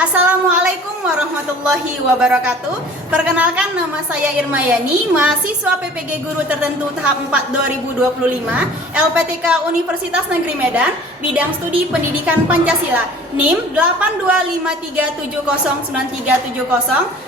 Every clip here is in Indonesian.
Assalamualaikum warahmatullahi wabarakatuh. Perkenalkan, nama saya Irma Yani, mahasiswa PPG Guru Tertentu tahap 4 2025, LPTK Universitas Negeri Medan, bidang studi Pendidikan Pancasila, NIM 8253709370.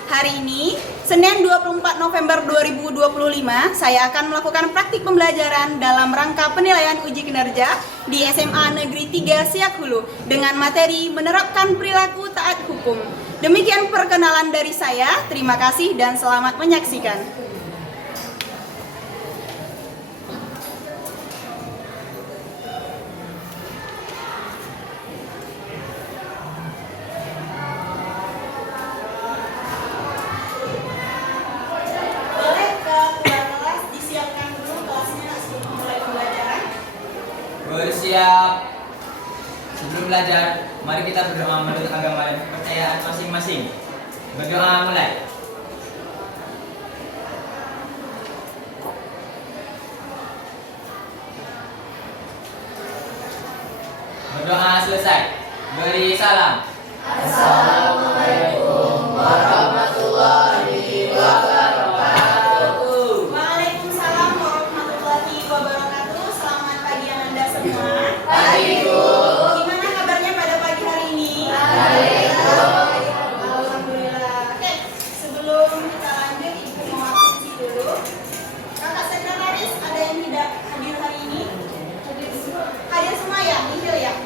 Hari ini, Senin 24 November 2025, saya akan melakukan praktik pembelajaran dalam rangka penilaian uji kinerja di SMA Negeri 3 Siak Hulu dengan materi menerapkan perilaku taat hukum. Demikian perkenalan dari saya. Terima kasih dan selamat menyaksikan. Boleh ke kelas kelas disiapkan dulu kelasnya sebelum mulai pembelajaran. Bersiap. Sebelum belajar, mari kita berdoa menurut agama dan kepercayaan masing-masing. Berdoa mulai. Berdoa selesai. Beri salam. Assalamualaikum warahmatullahi wabarakatuh. Waalaikumsalam warahmatullahi wabarakatuh. Selamat pagi Anda semua. Pagi, Bu. Gimana kabarnya pada pagi hari ini? Baik, Bu. Alhamdulillah. Oke, sebelum kita lanjut, Ibu mau absensi dulu. Kakak sekretaris, ada yang tidak hadir hari ini? Hadir semua ya? Nihil ya?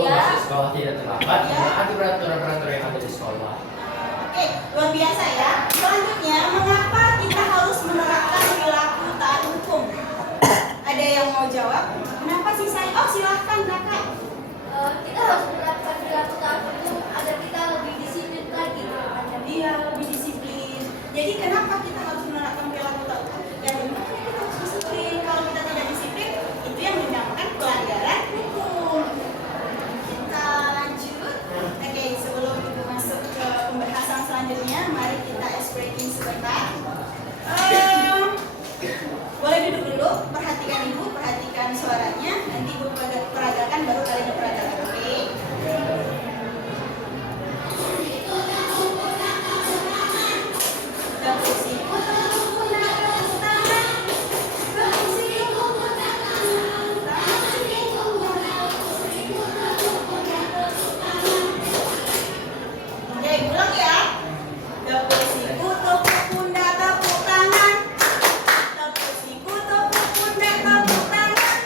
masuk sekolah tidak terlambat, Iya. menaati peraturan-peraturan yang ada di sekolah. Oke, luar biasa ya. Selanjutnya, mengapa kita harus menerapkan perilaku taat hukum? Ada yang mau jawab? Kenapa sih saya? Oh, silahkan kakak. Kita harus menerapkan perilaku taat hukum agar kita lebih disiplin lagi terhadap Dia lebih disiplin. Jadi kenapa kita harus menerapkan perilaku taat hukum? Yang benar kita harus disiplin. Kalau kita tidak disiplin, itu yang dinamakan pelanggaran hukum. Kita lanjut. Oke, sebelum kita masuk ke pembahasan selanjutnya, mari kita ice breaking sebentar. Boleh duduk dulu, perhatikan ibu, perhatikan suaranya. Nanti ibu peragakan, baru kalian peragakan. Oke? Oke, ulang ya. Tepuk siku, tepuk pundak, tepuk tangan. Tepuk siku, tepuk pundak, tepuk tangan.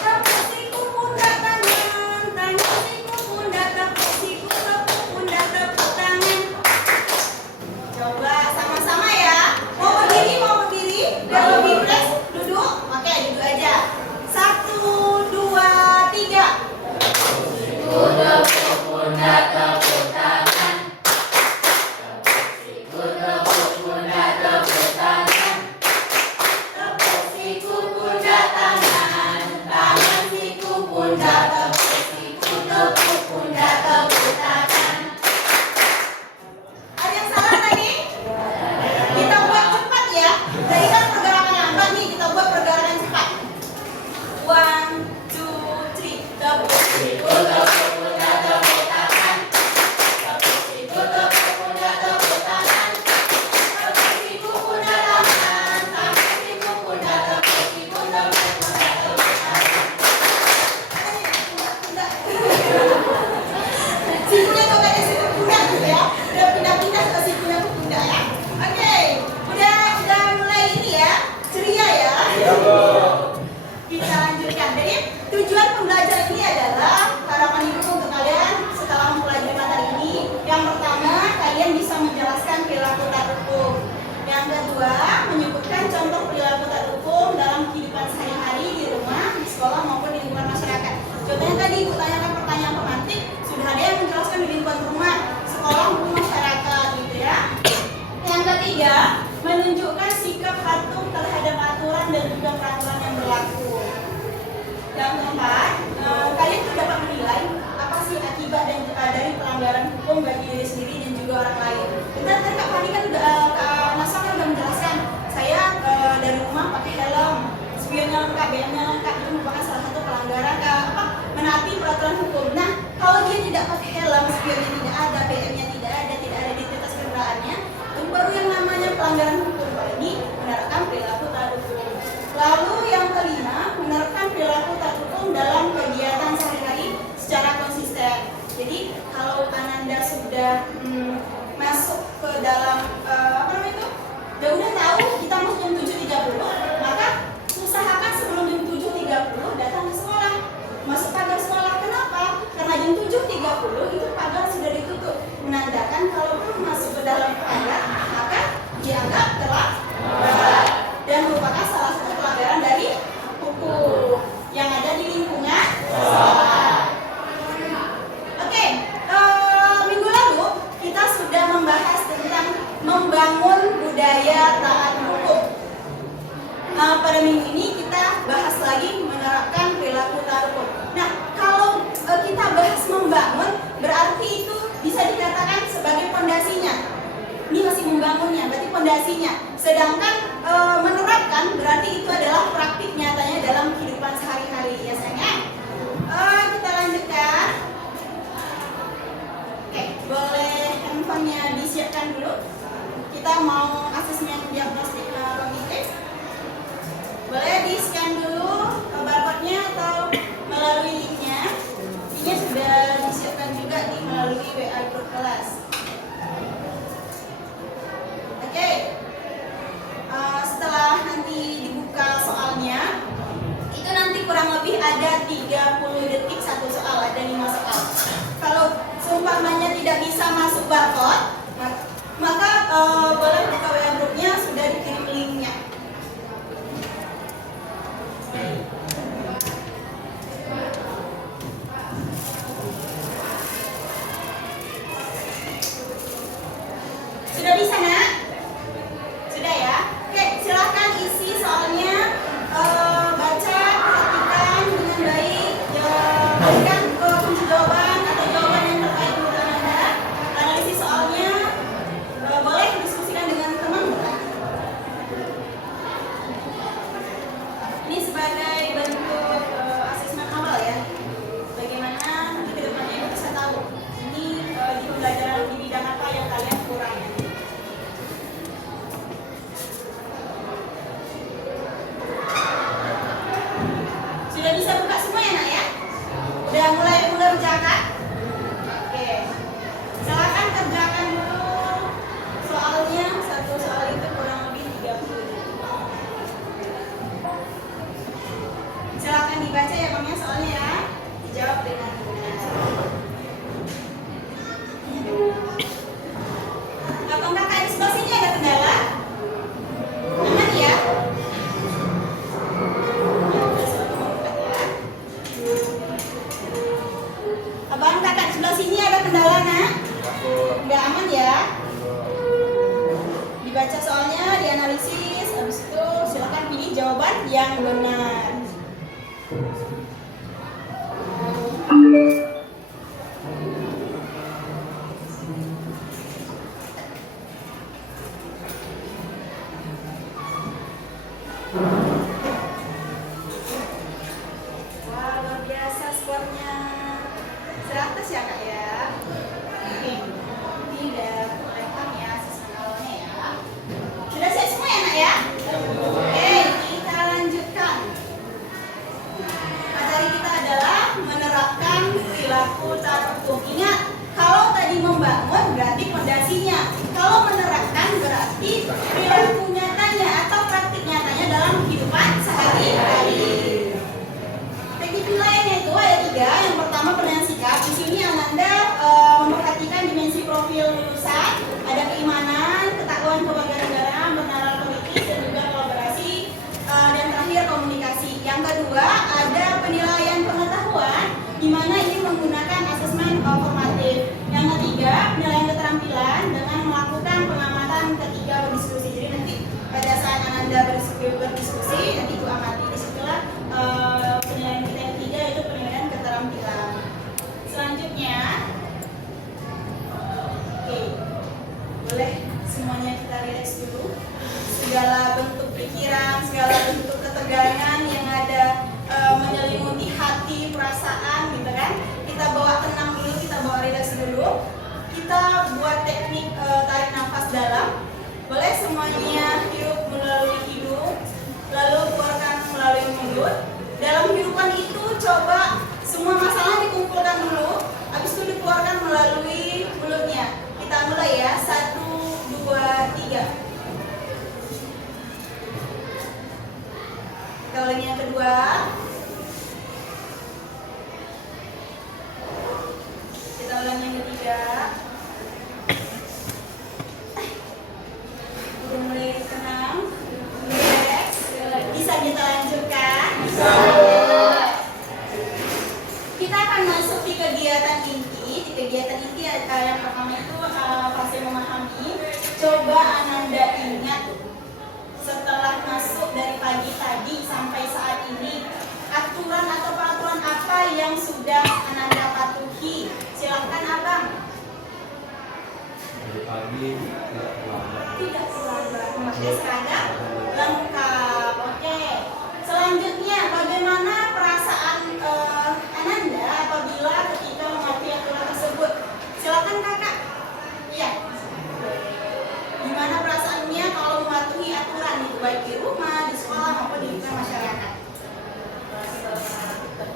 Tepuk siku, pundak, tangan. Tangan siku, pundak, tepuk siku, tepuk pundak, tepuk tangan. Coba sama-sama ya. Mau berdiri, mau berdiri. Biar lebih fresh. Duduk. Oke, duduk aja. 1, 2, 3. Tepuk siku, pundak, tangan. Tangan siku, pundak, tepuk siku, tepuk pundak, tepuk tangan. Ada yang salah tadi? Kita buat cepat ya. Tadi kan pergerakan lambat nih, kita buat pergerakan cepat. 1, 2, 3. Tepuk siku, tepuk pundak, tepuk tangan. Tepuk siku, tepuk pundak, tepuk tangan. Tepuk siku, pundak, tangan. Tangan siku, pundak, tepuk siku, tepuk pundak, tepuk tangan. Pundak. Sikunya kok kayak siku pundak gitu ya. Udah pindah-pindah ke sikunya ke pundak ya. Oke, udah mulai ini ya, ceria ya. Kita lanjutkan. Jadi tujuan pembelajaran ini adalah harapan ibu untuk kalian setelah mempelajari materi ini. Yang pertama, kalian bisa menjelaskan perilaku taat hukum. Yang kedua, menyebutkan contoh perilaku taat hukum dalam kehidupan sehari-hari di rumah, di sekolah maupun di lingkungan masyarakat. Contohnya tadi ibu tanyakan pertanyaan pemantik, sudah ada yang menjelaskan di lingkungan rumah, sekolah maupun masyarakat gitu ya. Yang ketiga, menunjukkan sikap patuh terhadap aturan dan juga peraturan yang berlaku. Yang keempat, kalian tuh dapat menilai apa sih akibat dari pelanggaran hukum bagi diri sendiri dan juga orang lain. Bentar, tadi Kak Fani kan Kak Nasong kan udah menjelaskan, saya dari rumah pakai helm, spionnya lengkap, BM-nya lengkap, itu merupakan salah satu pelanggaran menaati peraturan hukum. Nah, kalau dia tidak pakai helm, spionnya tidak ada, BM-nya tidak ada identitas kendaraannya, itu baru yang namanya pelanggaran hukum. Kalau ini menerapkan perilaku taat hukum. Lalu yang kelima, menerapkan perilaku taat hukum dalam kegiatan sehari-hari secara konsisten. Jadi kalau Ananda sudah masuk ke dalam dia udah tahu kita masuk jam 7.30, maka usahakan sebelum jam 7.30 datang ke sekolah, masuk pagar sekolah. Kenapa? Karena jam 7.30 itu pagar sudah ditutup, menandakan kalau belum masuk ke dalam pagar maka dianggap telah dan merupakan salah satu pelanggaran dari hukum yang ada di lingkungan sekolah. Oke, minggu lalu kita sudah membahas tentang membangun budaya taat hukum. Pada minggu ini kita bahas lagi menerapkan perilaku taat hukum. Nah, kalau kita bahas membangun, berarti itu bisa dikatakan sebagai pondasinya. Ini masih membangunnya, berarti pondasinya. Sedangkan menerapkan berarti itu adalah praktik nyatanya dalam kehidupan sehari-hari ya sayangnya. Kita lanjutkan. Oke, boleh handphonenya disiapkan dulu. Kita mau asesmen diagnostik kognitif. Boleh di-scan dulu barcode-nya atau melalui link-nya. Linknya sudah disiapkan juga melalui WA grup kelas. Oke. Setelah nanti dibuka soalnya, itu nanti kurang lebih ada 30 detik satu soal, ada 5 Abang kakak di sebelah sini ada kendala nak? Nggak aman ya? Dibaca soalnya, dianalisis, habis itu silakan pilih jawaban yang benar. Wah, luar biasa skornya. 100 ya kak ya. Oke, ini udah rekam ya sisa awalnya ya. Sudah siap semua ya nak ya? Oke, kita lanjutkan. Materi kita adalah menerapkan perilaku tertentu. Ingat, kalau tadi membangun berarti fondasinya. Kalau menerapkan berarti perilaku nyatanya atau praktik nyatanya dalam kehidupan sehari-hari. Teknik penilaiannya itu ada 3. Yang pertama penilaian sikap. Di sini Ananda memperhatikan dimensi profil lulusan, ada keimanan, ketakwaan kewarganegaraan, bernalar politis, dan juga kolaborasi, dan terakhir komunikasi. Yang kedua ada penilaian pengetahuan, di mana ini menggunakan asesmen formatif. Yang ketiga penilaian keterampilan dengan melakukan pengamatan ketika berdiskusi. Jadi nanti pada saat Ananda berdiskusi nanti itu amati. Disitulah penilaian kita yang ketiga yaitu penilaian keterampilan. Selanjutnya, oke, boleh semuanya kita relax dulu. Segala bentuk pikiran, segala bentuk ketegangan yang ada menyelimuti hati, perasaan, gitu kan? Kita bawa tenang dulu, kita bawa relax dulu. Kita buat teknik tarik nafas dalam. Boleh semuanya hirup melalui hidung, lalu keluarkan melalui mulut. Dalam kehidupan itu coba semua masalah dikumpulkan dulu, habis itu dikeluarkan melalui mulutnya. Kita mulai ya, 1, 2, 3. Kita ulangi yang kedua. Kita ulangi yang ketiga. Udah mulai tenang, relax. Bisa kita lanjutkan? Bisa. Kita akan masuk di kegiatan inti. Di kegiatan inti yang pertama itu fase memahami. Coba Ananda ingat setelah masuk dari pagi tadi sampai saat ini, aturan atau peraturan apa yang sudah Ananda patuhi? Silahkan abang. Dari pagi tidak terlambat. Tidak terlambat memakai seragam lengkap. Oke. Selanjutnya, bagaimana perasaan Ananda apabila ketika mematuhi aturan tersebut? Silakan kakak. Iya. Gimana perasaannya kalau mematuhi aturan itu baik di rumah, di sekolah maupun di lingkungan masyarakat?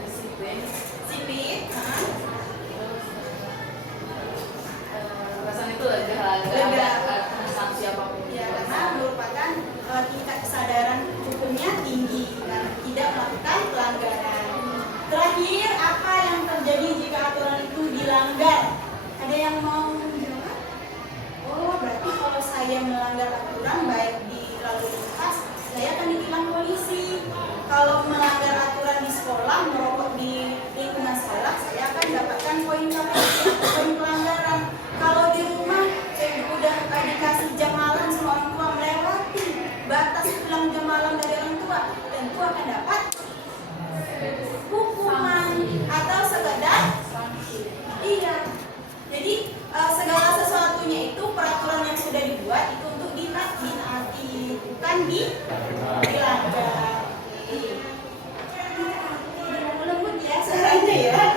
Disiplin. Perasaan itu lega, Lega. ada sanksi apapun. Ya, karena merupakan tingkat kesadaran hukumnya tinggi dan tidak melakukan pelanggaran. Terakhir, apa yang terjadi jika aturan itu dilanggar? Ada yang mau menjawab? Oh, berarti kalau saya melanggar aturan baik di lalu lintas, saya akan ditilang polisi. Kalau melanggar aturan di sekolah, merokok di lingkungan sekolah, saya akan dapatkan poin KPI atau poin pelanggaran. Kalau di rumah, saya udah dikasih jam malam sama orang tua melewati batas pulang jam malam dari orang tua, tentu akan dapat hukuman atau sekedar iya. Jadi segala sesuatunya itu peraturan yang sudah dibuat itu untuk ditaati, bukan dilanggar. Lembut ya suaranya ya.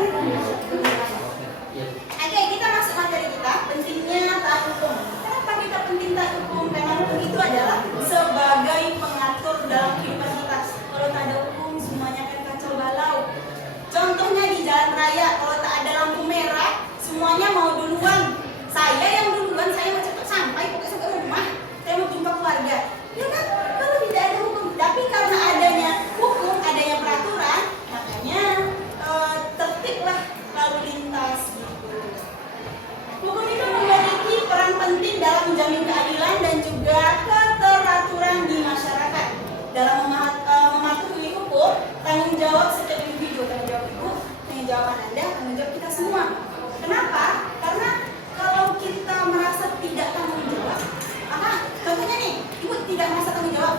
Kenapa? Karena kalau kita merasa tidak tanggung jawab, maka contohnya nih, ibu tidak merasa tanggung jawab,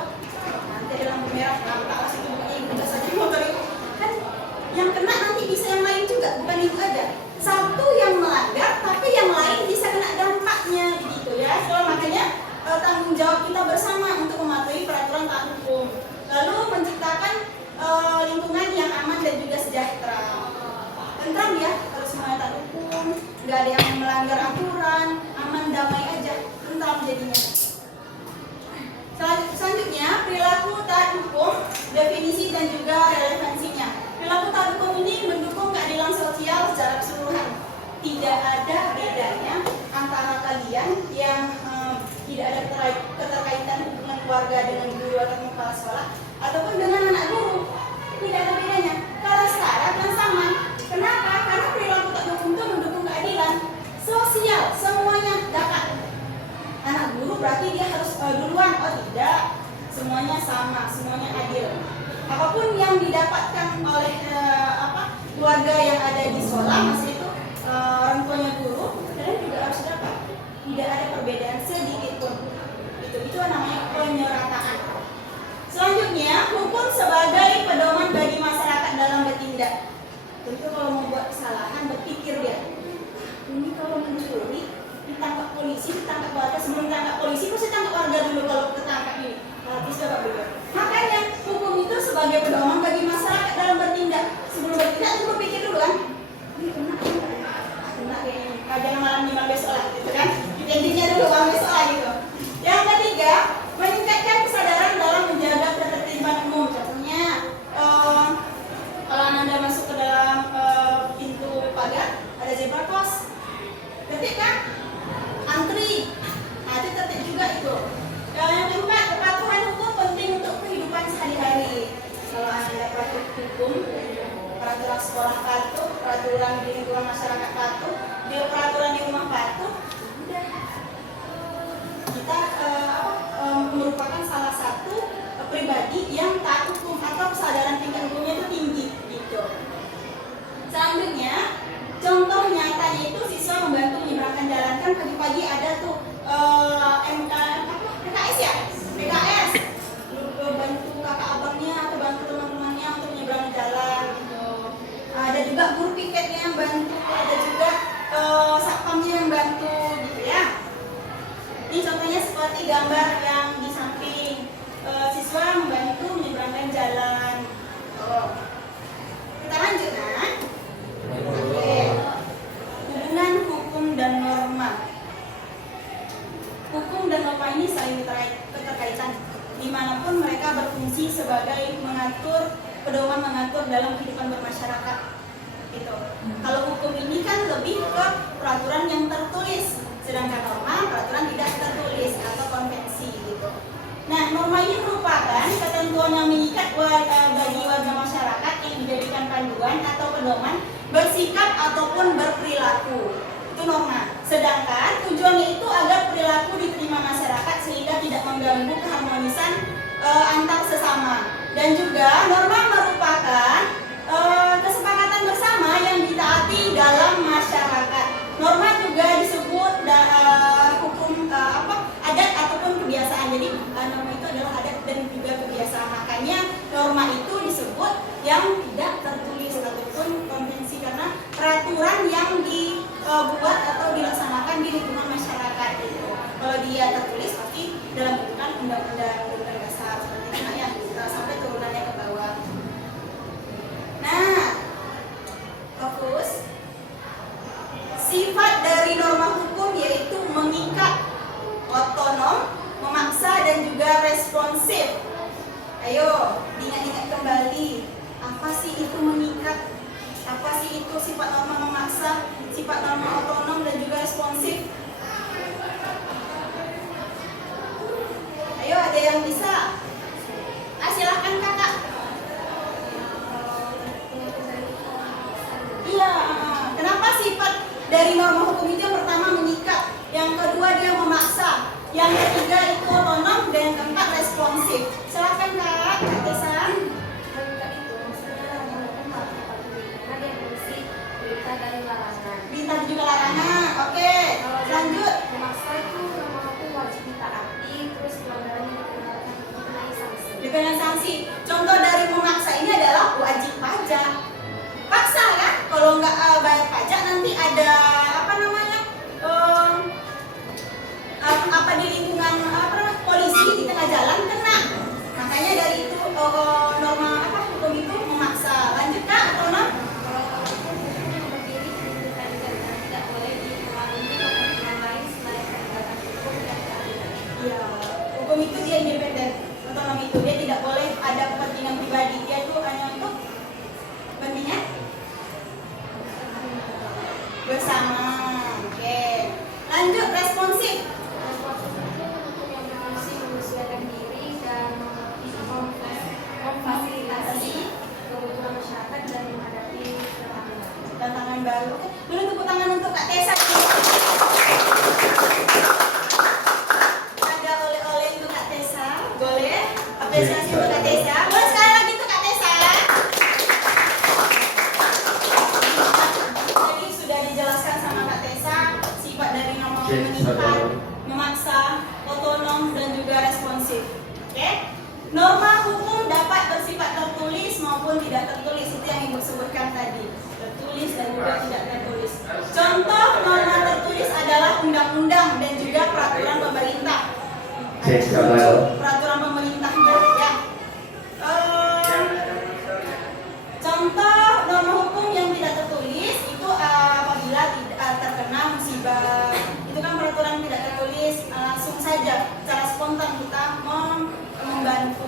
nanti ada lampu merah, nampak kasih tubuhnya ibu udah saja motor itu, kan yang kena nanti bisa yang lain juga, bukan ibu aja. Satu yang melanggar, tapi yang lain bisa kena dampaknya, begitu ya. So, makanya tanggung jawab kita bersama untuk mematuhi peraturan taat hukum, lalu menciptakan lingkungan yang aman dan juga sejahtera. Tentram ya, kalau semuanya taat hukum, nggak ada yang melanggar aturan, aman damai aja, tentram jadinya. Selanjutnya, perilaku taat hukum, definisi dan juga relevansinya. Perilaku taat hukum ini mendukung keadilan sosial secara keseluruhan. Tidak ada bedanya antara kalian yang tidak ada keterkaitan hubungan keluarga dengan guru atau kepala sekolah, ataupun dengan anak guru. Tidak ada bedanya. Kalau setara dan sama. Kenapa? Karena perilaku taat hukum itu mendukung keadilan sosial, semuanya dapat. Anak guru berarti dia harus duluan? Oh tidak, semuanya sama, semuanya adil. Apapun yang didapatkan oleh keluarga yang ada di sekolah, masih itu orang tuanya guru, kalian juga harus dapat. Tidak ada perbedaan sedikit pun. Itu namanya penyerataan. Selanjutnya, hukum sebagai pedoman bagi masyarakat dalam bertindak. Tentu kalau membuat kesalahan, berpikir dia, ini kalau mencuri, ditangkap polisi, ditangkap warga. Sebelum ditangkap polisi, pasti tangkap warga dulu kalau ketangkap ini. Habis dapat betul. Makanya hukum itu sebagai pedoman bagi masyarakat dalam bertindak. Sebelum bertindak itu berpikir dulu kan, ini kena kayak ini. Jangan malam lima besok lah, gitu kan? Intinya dulu malam besok lah gitu. Yang ketiga, meningkatkan kesadaran dalam menjaga ketertiban umum. Contohnya, kalau Anda masuk ke dalam pintu pagar, ada zebra cross. Tertib kan? Antri. Nah, itu tertib juga itu. Yang keempat, kepatuhan hukum penting untuk kehidupan sehari-hari. Kalau Anda patuh hukum, peraturan sekolah patuh, peraturan di lingkungan masyarakat patuh, peraturan di rumah patuh, udah. Kita merupakan salah satu pribadi yang taat hukum atau kesadaran tingkat hukumnya itu tinggi gitu. Selanjutnya, contoh nyatanya itu siswa membantu menyeberangkan jalan. Kan pagi-pagi ada tuh PKS ya? PKS bantu kakak abangnya atau bantu teman-temannya untuk menyeberang jalan gitu. Ada juga guru piketnya yang bantu, ada juga satpamnya yang bantu gitu ya. Ini contohnya seperti gambar yang di samping, siswa membantu menyeberangkan jalan. Kita lanjut nah. Oke. Hubungan hukum dan norma. Hukum dan norma ini saling keterkaitan, dimanapun mereka berfungsi sebagai pedoman mengatur dalam kehidupan bermasyarakat. Gitu. Kalau hukum ini kan lebih ke peraturan yang tertulis, sedangkan norma peraturan tidak tertulis atau konvensi gitu. Nah, norma ini merupakan ketentuan yang mengikat bagi warga masyarakat yang dijadikan panduan atau pedoman bersikap ataupun berperilaku. Itu norma. Sedangkan tujuannya itu agar perilaku diterima masyarakat sehingga tidak mengganggu keharmonisan antar sesama. Dan juga norma merupakan kesepakatan bersama yang ditaati dalam masyarakat. Norma juga disebut hukum adat ataupun kebiasaan. Jadi norma itu adalah adat dan juga kebiasaan. Makanya norma itu disebut yang tidak tertulis ataupun konvensi, karena peraturan yang dibuat atau dilaksanakan di lingkungan masyarakat itu. Kalau dia tertulis pasti dalam bentukan undang-undang dasar seperti itu ya, sampai turunannya ke bawah. Nah, fokus. Sifat dari norma hukum yaitu mengikat, otonom, memaksa, dan juga responsif. Ayo, diingat-ingat kembali. Apa sih itu mengikat? Apa sih itu sifat norma memaksa, sifat norma otonom, dan juga responsif? Ayo, ada yang bisa? Silahkan kakak. Iya, kenapa sifat dari norma hukum itu yang pertama mengikat, yang kedua dia memaksa, yang ketiga itu otonom, dan yang keempat responsif. Silakan kak, Kak Tesan. Mengikat itu maksudnya menghukum harus dipatuhi karena dia berisi perintah dari larangan. nggak bayar pajak nanti ada apa namanya apa di lingkungan polisi di tengah jalan kena. Makanya dari itu norma hukum itu memaksa. Lanjut Kak atau no? Kalau hukum berdiri independen dan tidak boleh dipengaruhi kepentingan lain selain penegakan hukum dan keadilan. Iya, hukum itu dia independen. Otonom itu dia tidak boleh ada kepentingan pribadi. Dia itu hanya untuk kepentingan bersama. Oke. Lanjut responsif. Responsif itu hukum yang berfungsi menyesuaikan diri dan memfasilitasi kebutuhan masyarakat dan menghadapi Tantangan baru. Oke. Dulu tepuk tangan untuk Kak Tessa. Ada oleh-oleh untuk Kak Tessa. Boleh? Apresiasi untuk Kak Tessa. Boleh sekali lagi untuk Kak Tessa. Jadi sudah dijelaskan sama Kak Tessa sifat dari norma mengikat, memaksa, otonom dan juga responsif. Oke? Norma hukum dapat bersifat tertulis maupun tidak tertulis. Itu yang Ibu sebutkan tadi. Tertulis dan juga tidak tertulis. Contoh norma tertulis adalah undang-undang dan juga peraturan pemerintah. Peraturan pemerintahnya ya. Contoh norma hukum yang tidak tertulis itu apabila tidak terkena musibah. Itu kan peraturan tidak tertulis, langsung saja secara spontan kita membantu.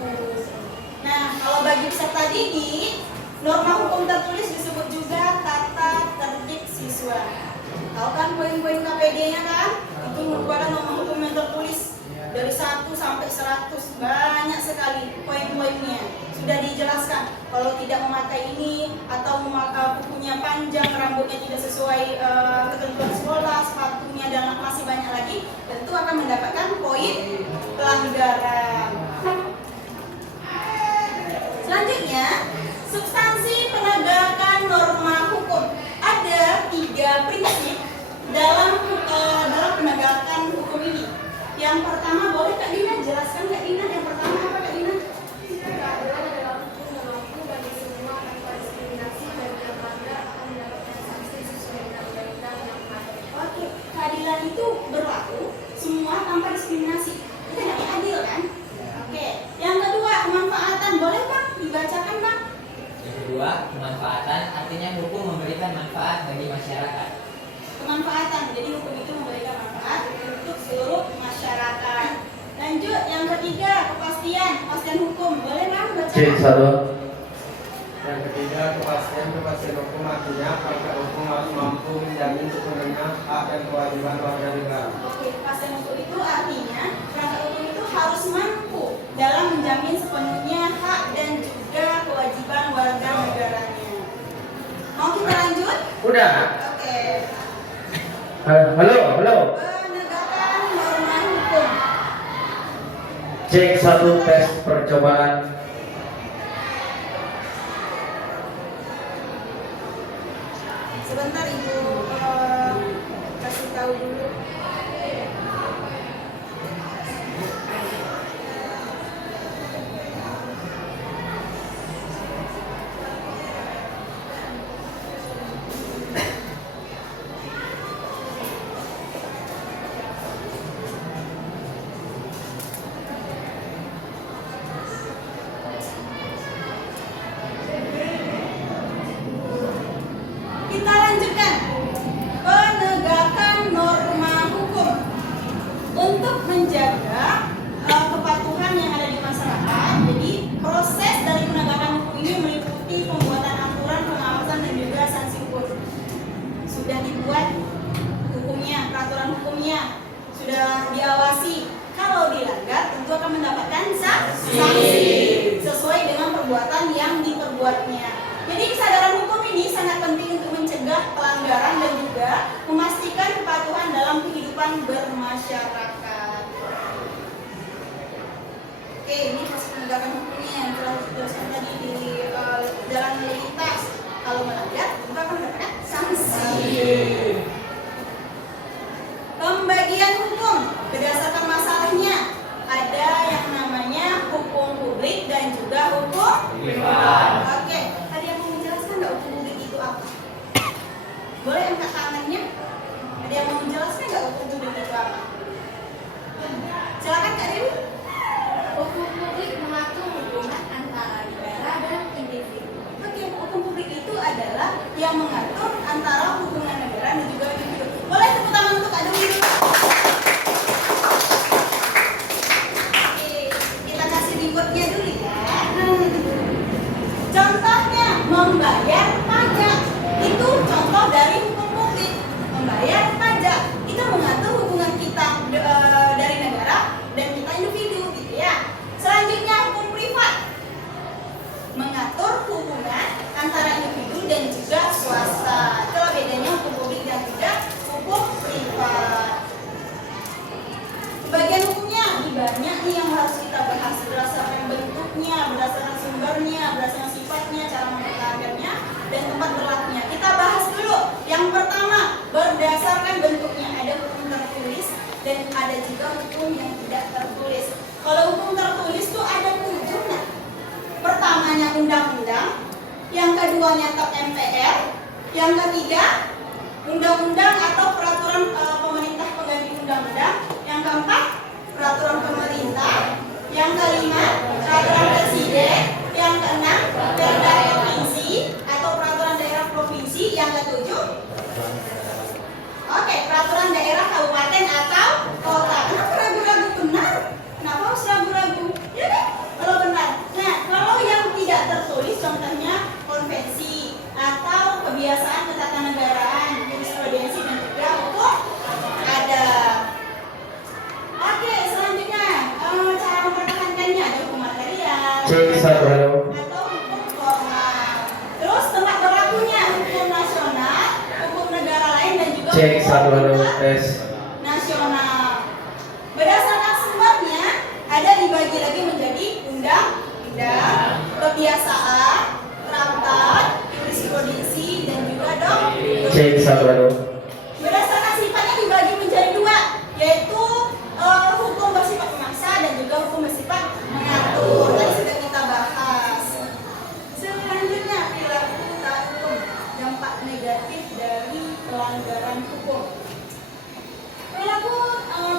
Nah, kalau bagi peserta didik, norma hukum tertulis disebut juga tata tertib siswa. Tahu kan poin-poin KPD-nya kan? Itu merupakan norma hukum yang tertulis dari 1 sampai 100, banyak sekali poin-poinnya. Sudah dijelaskan kalau tidak memakai ini atau bukunya panjang, rambutnya tidak sesuai ketentuan sekolah, sepatunya dan masih banyak lagi, tentu akan mendapatkan poin pelanggaran. Selanjutnya, substansi penegakan norma hukum. Ada 3 prinsip dalam penegakan hukum ini. Yang pertama, boleh Kak Dina jelaskan Kak Dina, yang pertama apa Kak Dina? keadilan adalah hukum yang berlaku bagi semua tanpa diskriminasi dan yang melanggar akan mendapatkan sanksi sesuai dengan undang-undang yang mengatur. Oke, keadilan itu berlaku semua tanpa diskriminasi. Itu yang adil kan? Oke. Yang kedua, kemanfaatan. Boleh Bang dibacakan Bang? Yang kedua, kemanfaatan artinya hukum memberikan manfaat bagi masyarakat. Kemanfaatan. Jadi hukum itu memberikan manfaat untuk seluruh masyarakat. Lanjut, yang ketiga, kepastian hukum. Boleh Bang bacakan? Yang ketiga, kepastian hukum artinya penegak hukum harus mampu menjamin sepenuhnya hak dan kewajiban warga negara. Oke, kepastian hukum itu artinya penegak hukum itu harus mampu dalam menjamin sepenuhnya hak dan juga kewajiban warga negaranya. Mau kita lanjut? Udah. Oke. Halo. Penegakan norma hukum. Cek 1 tes percobaan. Sebentar Ibu kasih tahu dulu. Kita lanjutkan. Penegakan norma hukum untuk menjaga kepatuhan yang ada di masyarakat. Jadi proses dari penegakan hukum ini meliputi pembuatan aturan, pengawasan dan juga sanksi hukum. Sudah dibuat hukumnya, peraturan hukumnya sudah diawasi. Kalau dilanggar tentu akan mendapatkan sanksi sesuai dengan perbuatan yang diperbuatnya. Jadi kesadaran hukum ini sangat penting untuk mencegah pelanggaran dan juga memastikan kepatuhan dalam kehidupan bermasyarakat. Oke, ini proses penegakan hukumnya yang telah dijelaskan tadi di jalan lalu lintas. Kalau melanggar, tentu akan mendapatkan sanksi. Pembagian hukum berdasarkan masalahnya. Ada yang namanya hukum publik dan juga hukum privat. Oke, tadi yang mau menjelaskan nggak hukum publik itu apa? Ada yang mau menjelaskan nggak hukum publik itu apa? Silakan Kak Dewi. Hukum publik mengatur hubungan antara negara dan individu. Oke, hukum publik itu adalah yang mengatur antara hubungan negara dan juga individu. Boleh tepuk tangan untuk Kak Dewi dulu. Oke, kita kasih rewardnya dulu ya. Contohnya membayar pajak itu contoh dari hukum publik. Membayar pajak itu mengatur hubungan kita dari negara dan kita individu gitu ya. Selanjutnya hukum privat mengatur hubungan antara individu dan juga swasta. Itulah bedanya hukum publik dan juga hukum privat. Bagian hukumnya ini banyak nih yang harus kita bahas berdasarkan bentuknya, berdasarkan sumbernya, berdasarkan sifatnya, cara mempertahankannya, dan tempat berlakunya. Kita bahas dulu. Yang pertama, berdasarkan bentuknya ada hukum tertulis dan ada juga hukum yang tidak tertulis. Kalau hukum tertulis itu ada 7. Nah, pertamanya undang-undang, yang keduanya tap MPR, yang ketiga undang-undang atau peraturan pemerintah pengganti undang-undang, yang keempat peraturan pemerintah, yang kelima peraturan presiden, yang keenam perda provinsi atau peraturan daerah provinsi, yang ketujuh peraturan daerah kabupaten atau kota. Kenapa ragu-ragu? Benar. Kenapa harus ragu-ragu? Ya kan? Kalau benar. Nah, kalau yang tidak tertulis contohnya konvensi atau kebiasaan ketatanegaraan, jurisprudensi dan juga hukum adat. Oke, selanjutnya cara mempertahankannya ada hukum material. Cek satu halo. Atau hukum formal. Terus tempat berlakunya hukum nasional, hukum negara lain dan juga Cek hukum satu halo tes. nasional. Berdasarkan sumbernya ada dibagi lagi menjadi undang-undang, kebiasaan, traktat, jurisprudensi dan juga doktrin. Cek satu halo. Berdasarkan sifatnya dibagi menjadi 2, yaitu hukum bersifat memaksa dan juga hukum bersifat mengatur. Tadi sudah kita bahas. Selanjutnya perilaku taat hukum, dampak negatif dari pelanggaran hukum. Perilaku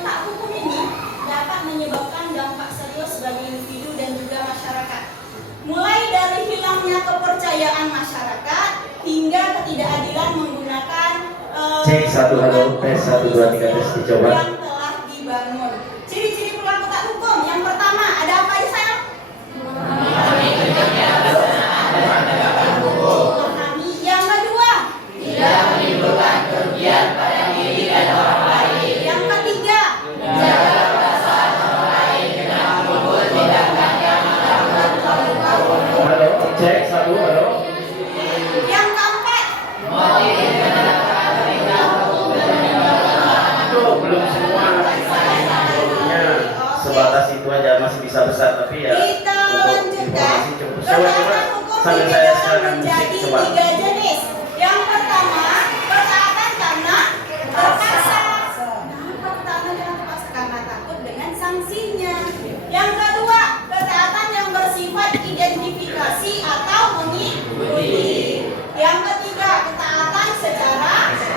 tak hukum ini dapat menyebabkan dampak serius bagi individu dan juga masyarakat. Mulai dari hilangnya kepercayaan masyarakat hingga ketidakadilan menggunakan Cek satu halo tes 1 2 3 tes dicoba. yang telah dibangun. Ciri-ciri perilaku tak hukum yang pertama ada apa aja sayang? Memahami. Yang kedua, tidak menimbulkan kerugian pada diri dan orang lain. Yang ketiga, menjaga perasaan orang lain dengan memikul tindakan yang Halo, cek satu halo. yang keempat, Itu belum semua. Ya, sebatas itu aja masih bisa besar tapi ya. kita untuk lanjutkan. informasi cukup. Coba Pertaatan hukum sambil dibagi saya dalam silakan menjadi musik coba. 3 jenis. Yang pertama, pertaatan karena terpaksa. Kenapa pertaatan karena terpaksa? Karena takut dengan sanksinya. Yang kedua, ketaatan yang bersifat identifikasi atau mengikuti. Yang ketiga, ketaatan secara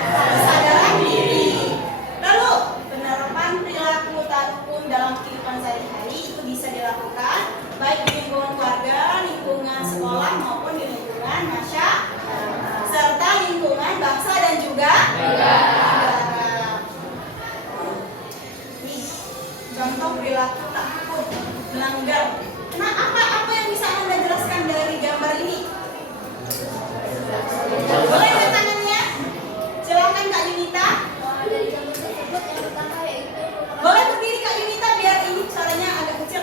kesadaran diri. Lalu, penerapan perilaku taat hukum dalam kehidupan sehari-hari itu bisa dilakukan baik di lingkungan keluarga, lingkungan sekolah maupun di lingkungan masyarakat serta lingkungan bangsa dan juga negara. Nih, contoh perilaku tak hukum melanggar. Nah, apa yang bisa Anda jelaskan dari gambar ini? Boleh angkat tangannya? Silakan Kak Yunita. Dari gambar tersebut yang pertama yaitu Boleh berdiri Kak Yunita biar ini suaranya agak kecil.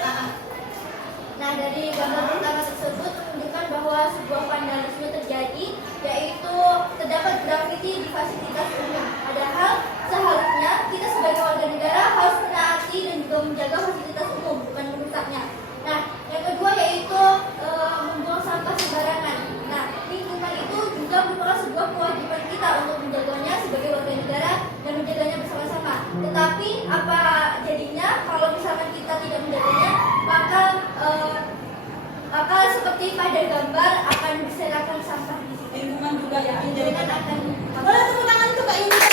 Nah, dari gambar pertama tersebut menunjukkan bahwa sebuah vandalisme terjadi, yaitu terdapat grafiti di fasilitas umum. Padahal seharusnya kita sebagai warga negara harus menaati dan juga menjaga fasilitas umum, bukan merusaknya. Nah, yang kedua yaitu membuang sampah sembarangan. Nah, lingkungan itu juga merupakan sebuah kewajiban kita untuk menjaganya sebagai warga negara dan menjaganya bersama-sama. Tetapi apa jadinya kalau misalkan kita tidak menjaganya, maka seperti pada gambar akan berserakan sampah di situ. Lingkungan juga ya menjadi Lingkungan akan Boleh tepuk tangan untuk Kak Yunita.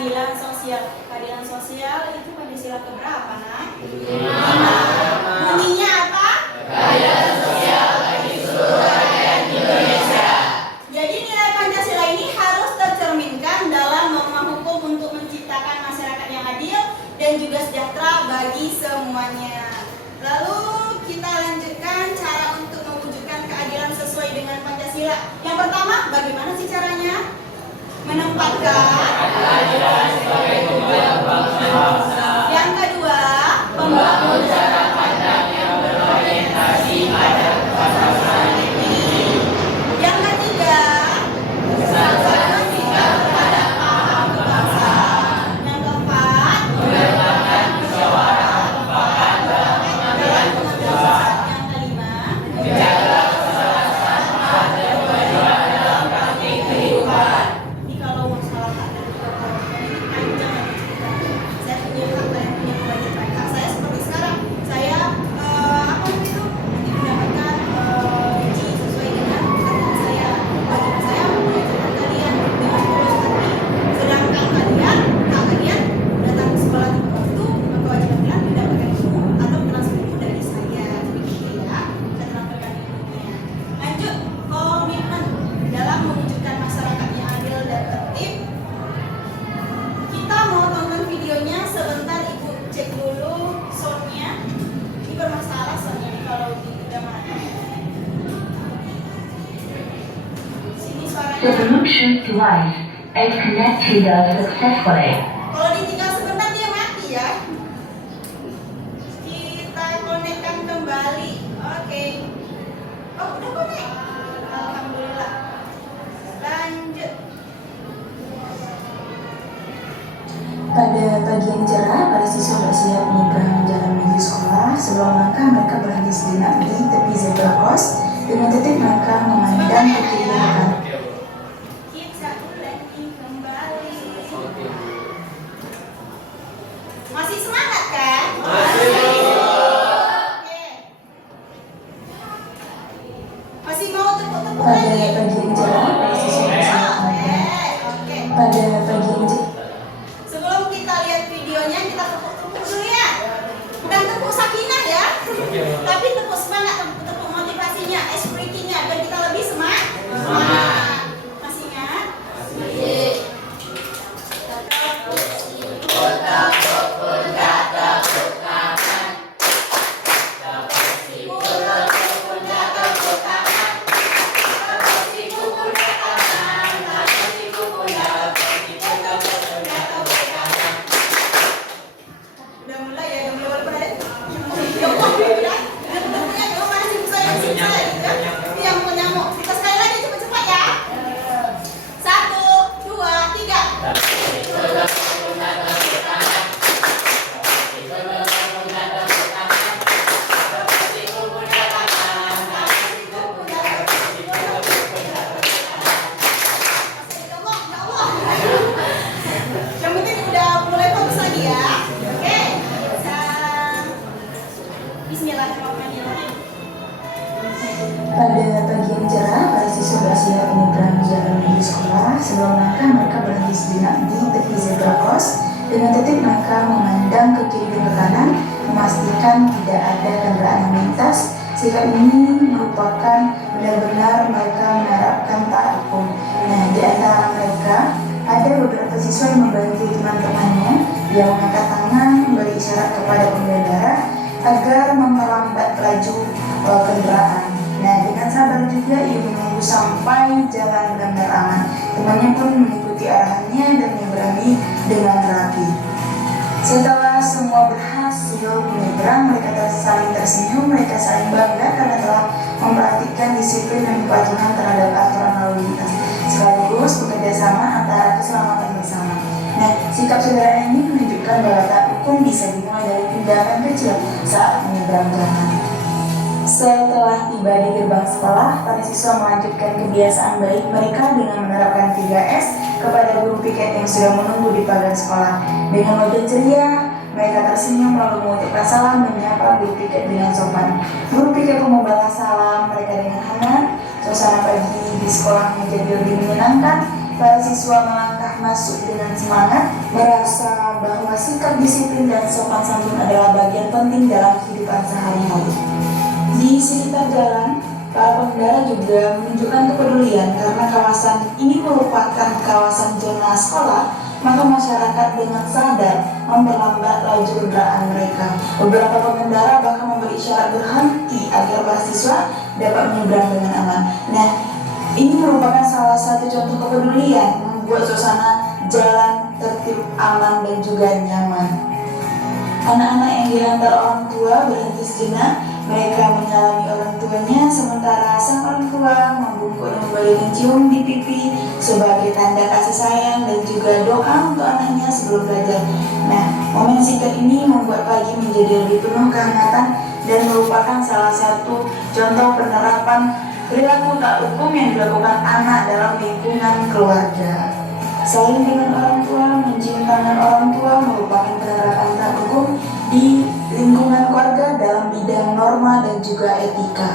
keadilan sosial. Keadilan sosial itu Pancasila keberapa, Nak? 5. Bunyinya apa? Keadilan sosial bagi seluruh rakyat Indonesia. Jadi nilai Pancasila ini harus tercerminkan dalam norma hukum untuk menciptakan masyarakat yang adil dan juga sejahtera bagi semuanya. Lalu kita lanjutkan cara untuk mewujudkan keadilan sesuai dengan Pancasila. Yang pertama, bagaimana sih caranya? Menempatkan keadilan sebagai tujuan bangsa. Yang kedua, membangun cara pandang yang berorientasi pada kebebasan individu. Yang ketiga, kesadaran sikap terhadap paham kebangsaan. Yang keempat, mengembangkan musyawarah mufakat dalam pengambilan keputusan. Yang kelima, menjaga kesalahan hak dan kewajiban dalam praktik kehidupan. Ini kalau masalah hak dan kewajiban ini panjang ya. Saya punya hak dan punya kewajiban. Hak saya seperti sekarang, saya nanti mendapatkan gaji sesuai dengan pekerjaan saya. Kewajiban saya mengajarkan kalian dengan tulus hati. Sedangkan kalian, hak kalian datang ke sekolah tepat waktu, maka kewajiban kalian mendapatkan ilmu atau transfer ilmu dari saya. Begitu ya, saya transferkan ilmunya. Lanjut, komitmen dalam mewujudkan masyarakat yang adil dan tertib. Kita mau tonton videonya sebentar, Ibu cek dulu soundnya. Ini bermasalah soundnya kalau udah mati. Sini The suaranya. Bluetooth device is connected successfully. Kalau ditinggal sebentar dia mati ya. Kita konekkan kembali. Oke. Oh, udah konek. Alhamdulillah. Lanjut. Pada pagi yang cerah, para siswa bersiap menyeberang jalan menuju sekolah. Sebelum langkah, mereka berhenti sejenak di tepi zebra cross. Dengan tertib mereka memandang ke kiri dan kanan. Kita ulangi kembali. Masih semangat kan? Masih. Oke. Masih mau tepuk-tepuk Pada lagi? pagi yang cerah, para siswa bersiap menyeberang. Oke. Pada pagi yang cerah. Sebelum kita lihat videonya, kita tepuk-tepuk dulu ya. Bukan tepuk sakinah ya, tapi tepuk semangat, tepuk motivasinya, espritnya, biar kita lebih semangat. Masih ingat? Masih. Udah mulai ya, udah mulai pada ya Allah, ya. Tepuknya ya, mana sih saya gitu ya. Ini yang mau nyamuk. Kita sekali lagi cepat-cepat ya. 1, 2, 3. Ya Allah, ya Allah. Yang penting udah mulai fokus lagi ya. Oke. Bismillahirrahmanirrahim. Pada pagi yang cerah, para siswa bersiap menyeberang jalan menuju sekolah. Sebelum langkah, mereka berhenti sejenak di tepi zebra cross. Dengan tertib mereka memandang ke kiri dan ke kanan, memastikan tidak ada kendaraan yang melintas. Sikap ini merupakan benar-benar mereka menerapkan taat hukum. Nah, di antara mereka ada beberapa siswa yang membantu teman-temannya yang mengangkat tangan memberi isyarat kepada pengendara agar memperlambat laju kendaraan. Nah, dengan sabar juga ia menunggu sampai jalan benar-benar aman. Temannya pun mengikuti arahannya dan menyeberangi dengan rapi. Setelah semua berhasil menyeberang, mereka saling tersenyum, mereka saling bangga karena telah memperhatikan disiplin dan kepatuhan terhadap aturan lalu lintas, sekaligus bekerja sama antara keselamatan bersama. Nah, sikap saudara ini menunjukkan bahwa taat hukum bisa dimulai dari tindakan kecil saat menyeberang jalan. Setelah tiba di gerbang sekolah, para siswa melanjutkan kebiasaan baik mereka dengan menerapkan 3S kepada guru piket yang sudah menunggu di pagar sekolah. Dengan wajah ceria, mereka tersenyum lalu mengucapkan salam dan menyapa guru piket dengan sopan. Guru piket pun membalas salam mereka dengan hangat. Suasana pagi di sekolah menjadi lebih menyenangkan. Para siswa melangkah masuk dengan semangat, merasa bahwa sikap disiplin dan sopan santun adalah bagian penting dalam kehidupan sehari-hari. Di sekitar jalan, para pengendara juga menunjukkan kepedulian karena kawasan ini merupakan kawasan zona sekolah, maka masyarakat dengan sadar memperlambat laju kendaraan mereka. Beberapa pengendara bahkan memberi isyarat berhenti agar para siswa dapat menyeberang dengan aman. Nah, ini merupakan salah satu contoh kepedulian membuat suasana jalan tertib, aman, dan juga nyaman. Anak-anak yang diantar orang tua berhenti sejenak. Mereka menyalami orang tuanya, sementara sang orang tua membungkuk dan memberi mencium di pipi sebagai tanda kasih sayang dan juga doa untuk anaknya sebelum belajar. Nah, momen singkat ini membuat pagi menjadi lebih penuh kehangatan dan merupakan salah satu contoh penerapan perilaku taat hukum yang dilakukan anak dalam lingkungan keluarga. Saling dengan orang tua, mencium tangan orang tua merupakan penerapan taat hukum di lingkungan keluarga dalam bidang norma dan juga etika.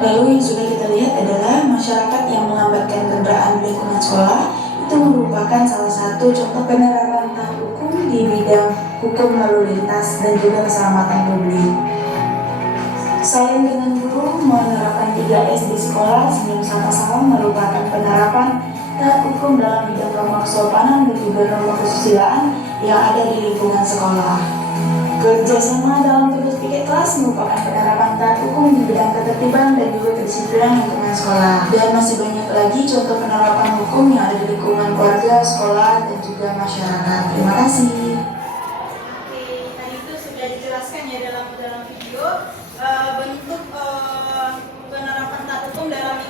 Lalu yang sudah kita lihat adalah masyarakat yang melambatkan kendaraan di lingkungan sekolah. Itu merupakan salah satu contoh penerapan taat hukum di bidang hukum lalu lintas dan juga keselamatan publik. Saling dengan guru menerapkan 3S di sekolah, senyum sama-sama merupakan penerapan taat hukum dalam bidang norma kesopanan dan juga norma kesusilaan yang ada di lingkungan sekolah. Kerjasama dalam tugas piket kelas merupakan penerapan taat hukum di bidang ketertiban dan juga kedisiplinan lingkungan sekolah. Dan masih banyak lagi contoh penerapan hukum yang ada di lingkungan keluarga, sekolah, dan juga masyarakat. Terima kasih. Oke, tadi itu sudah dijelaskan ya dalam video bentuk penerapan taat hukum dalam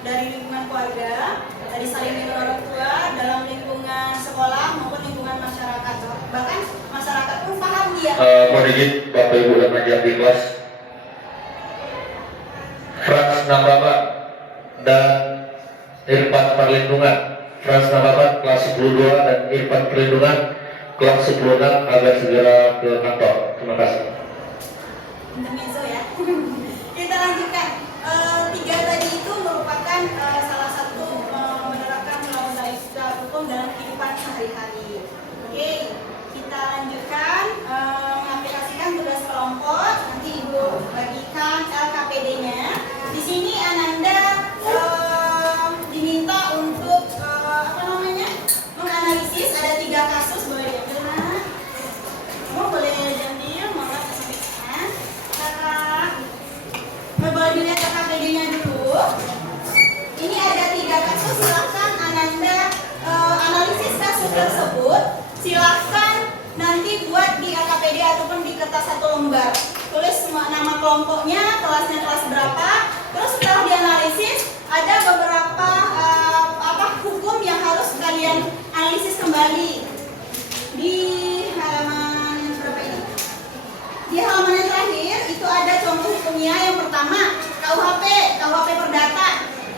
dari lingkungan keluarga, tadi saling dengan orang tua, dalam lingkungan sekolah maupun lingkungan masyarakat. Bahkan masyarakat pun paham dia. Mohon izin Bapak Ibu remaja di kelas, Frans Nababan dan Irfan Perlindungan. Frans Nababan kelas 10-2 dan Irfan Perlindungan kelas 10-6 agar segera ke kantor. Terima kasih. Intermezzo ya. Kita lanjutkan. Tiga tadi itu merupakan salah satu menerapkan melakukan taat hukum dalam kehidupan sehari-hari. Oke, kita lanjutkan mengaplikasikan tugas kelompok. Nanti Ibu bagikan LKPD-nya. Di sini Ananda diminta untuk menganalisis ada 3 kasus. Boleh diambil, Nak? Kamu boleh diambil, malah sampai sana. Kakak, boleh dilihat LKPD-nya dulu. Ini ada 3 kasus. Silahkan Ananda analisis kasus tersebut. Silahkan nanti buat di LKPD ataupun di kertas 1 lembar. Tulis nama kelompoknya, kelasnya kelas berapa. Terus setelah dianalisis ada beberapa hukum yang harus kalian analisis kembali. Di halaman berapa ini? Di halaman yang terakhir itu ada contoh hukumnya. Yang pertama KUHP Perdata.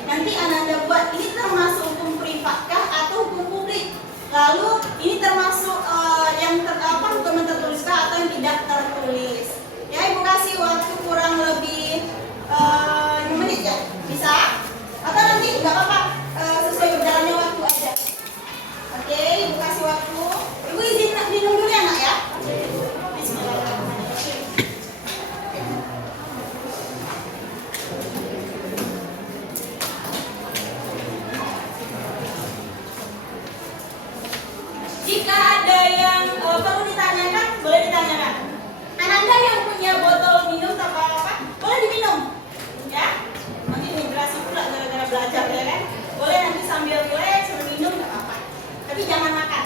Nanti Ananda buat ini termasuk hukum privatkah atau hukum publik. Lalu ini termasuk hukum yang tertuliskah atau yang tidak tertulis. Ya, Ibu kasih waktu kurang lebih 6 menit ya, bisa? Atau nanti nggak apa-apa, sesuai berjalannya waktu aja. Oke, Ibu kasih waktu. Ibu izin minum dulu ya, Nak ya. Bismillahirrahmanirrahim. Jika ada yang perlu ditanyakan, boleh ditanyakan. Ananda yang punya botol minum atau apa, boleh diminum, ya. Nanti dehidrasi pula gara-gara belajar ya kan. Boleh nanti sambil relax, sambil minum nggak apa-apa. Tapi jangan makan,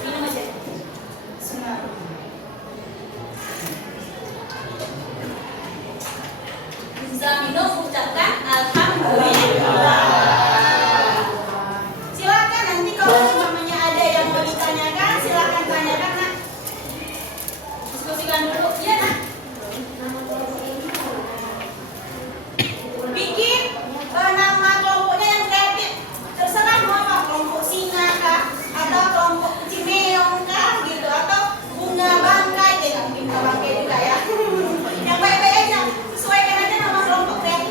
minum aja. Bismillah. Bisa minum, ucapkan alhamdulillah. Silakan nanti kalau namanya ada yang mau ditanyakan, silakan tanyakan, Nak. Diskusikan dulu, ya Nak. Bikin nama kelompoknya yang kreatif. Terserah mau apa, kelompok singa kah, atau kelompok cimeong kah, gitu, atau bunga bangkai, nggak mungkin bunga bangkai juga ya. Yang baik-baik aja, sesuaikan aja nama kelompok kreatif.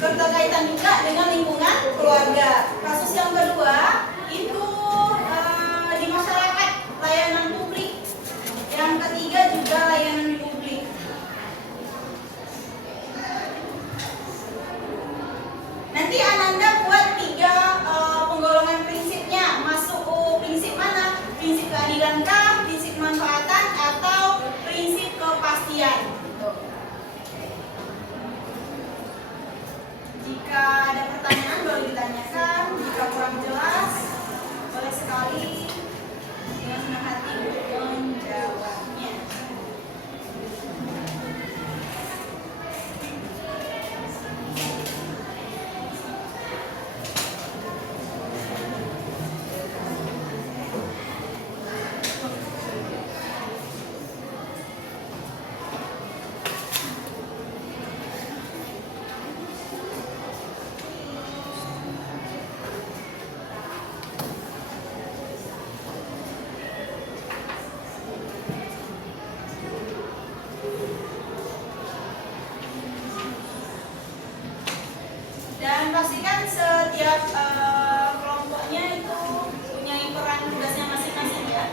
berkaitan juga dengan lingkungan keluarga. Kasus yang kedua itu di masyarakat, layanan publik. Yang ketiga juga layanan publik. Nanti Ananda buat 3 penggolongan prinsipnya. Masuk prinsip mana? Prinsip keadilan kah, prinsip manfaatan, atau prinsip kepastian. Jika ada pertanyaan boleh ditanyakan. Jika kurang jelas boleh sekali dengan senang hati menjawabnya. Dan pastikan setiap kelompoknya itu punya peran tugasnya masing-masing ya.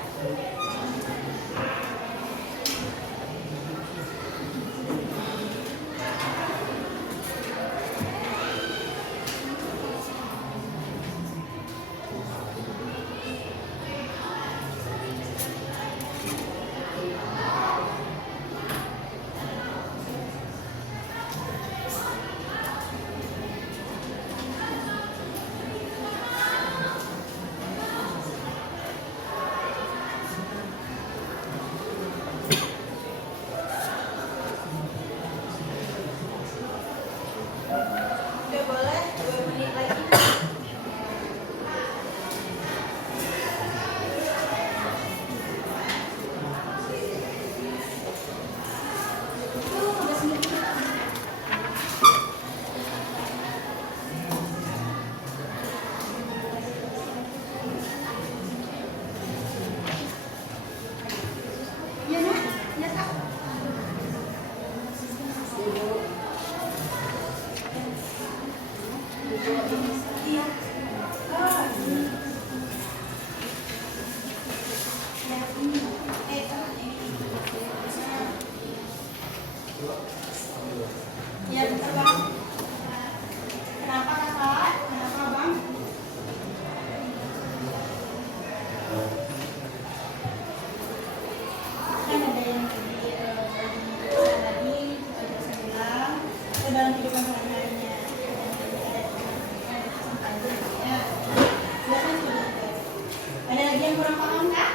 Oke, boleh 2 menit lagi. Iya, Nak. Iya, Kak. Iya. Oh, ini. Ya, ini. Ini. Ya, betul, Bang. Kenapa, Kakak? Kenapa, Bang? Kan ada yang tadi saya bilang dalam kehidupan sehari-harinya. Ada lagi yang kurang paham, Kak?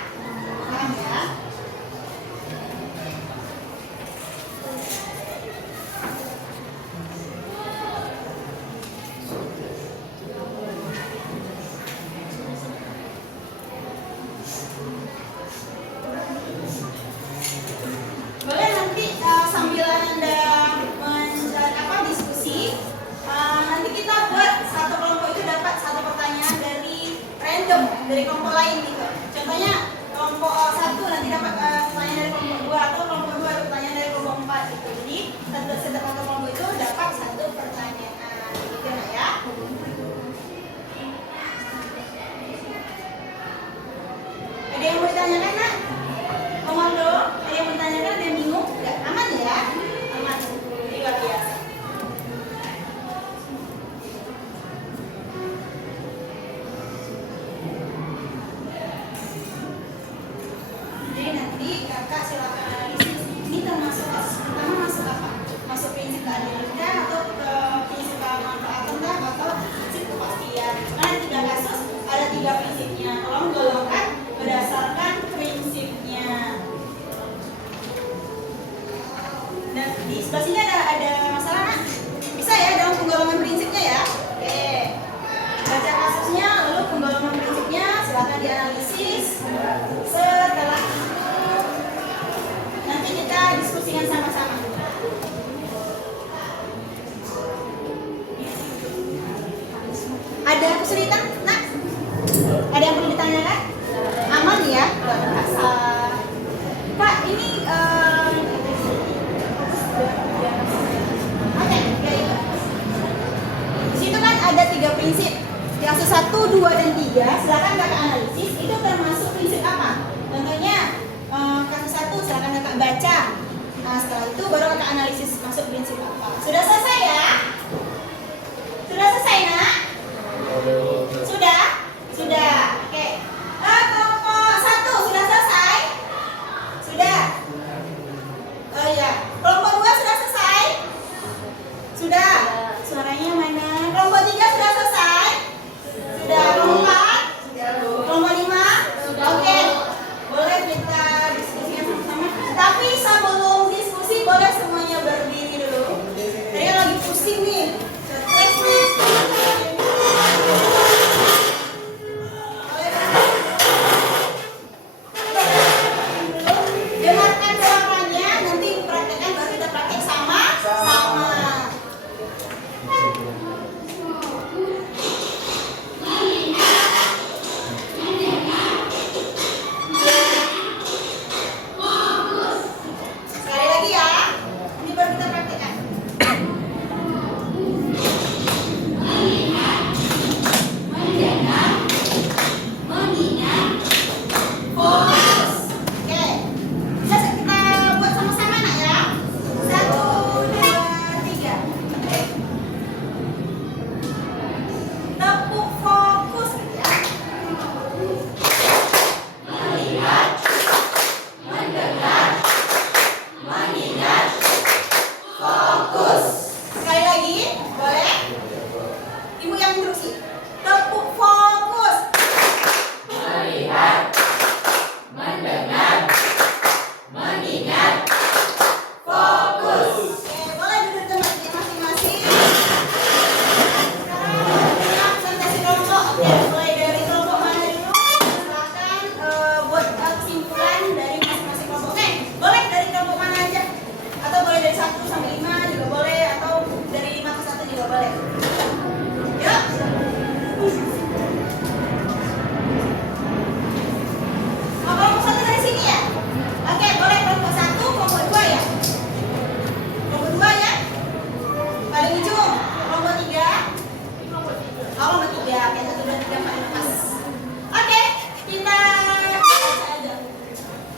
Paham ya? Boleh nanti sambil Anda diskusi, nanti kita buat satu kelompok itu dapat satu pertanyaan dari random dari kelompok lain gitu. Contohnya kelompok 1 nanti dapat pertanyaan dari kelompok 2 atau kelompok 2 dapat pertanyaan dari kelompok 4 gitu. Jadi setiap satu kelompok itu dapat satu pertanyaan gitu ya. Ada yang mau ditanyakan, Nak? Komando, ada yang mau ditanyakan, ada yang bingung? Enggak, aman ya? Aman. Jadi luar biasa. Jadi nanti Kakak silakan analisis. Ini termasuk pertama masuk apa? Masuk prinsip keadilan kah, atau prinsip kemanfaatan kah, atau prinsip kepastian? Karena 3 kasus ada 3 prinsipnya. Tolong golongkan berdasarkan prinsipnya. Dan di sebelah sini ada masalah, Nak? Bisa ya dalam penggolongan prinsipnya ya? Oke. Baca kasusnya, lalu penggolongan prinsipnya silakan dianalisis. Setelah itu nanti kita diskusikan sama-sama. Ada kesulitan, Nak? Ada yang perlu ditanyakan? Aman ya? Luar biasa. Kak, ini oke, ya itu. ada 3 prinsip. Kasus 1, 2, dan 3, silakan kakak analisis itu termasuk prinsip apa. Contohnya kasus 1 silakan kakak baca. Nah setelah itu baru kakak analisis masuk prinsip apa. Sudah selesai ya? Sudah selesai nak? Sudah? Sudah. Oke. Kelompok 1 sudah selesai? Sudah? Oh iya. Kelompok 2 sudah selesai? Sudah. Suaranya mana? Kelompok 3 sudah selesai? Sudah. Kelompok 4? Kelompok 5? Oke. Boleh kita diskusikan sama-sama. Tapi sebelum diskusi boleh semuanya berdiri dulu. Tadi kan lagi pusing nih. Stres nih. Dengarkan suaranya, nanti praktekkan baru kita praktek sama-sama. Sekali lagi ya, ini baru kita praktekkan. Fokus. Oke. Bisa kita buat sama-sama nak ya. 1, 2, 3. Tepuk fokus gitu ya. Fokus. Sekali lagi, boleh? Ibu yang instruksi. Tepuk fokus. Fokus. Oke, boleh duduk tempatnya masing-masing. Sekarang presentasi kelompok. Oke, mulai dari kelompok mana dulu? Silakan buat kesimpulan dari masing-masing kelompok. Oke, boleh dari kelompok mana aja? Atau boleh dari 1 sampai 5 juga boleh, atau dari 5 ke 1 juga boleh. Yuk. Oh, kelompok 1 dari sini ya? Oke, boleh kelompok 1, kelompok 2 ya? Kelompok 2 ya? Paling ujung. Kelompok 3? Oh, kelompok 3. Oke, 1, 2, 3, 4, 5, pas. Oke, kita baca aja.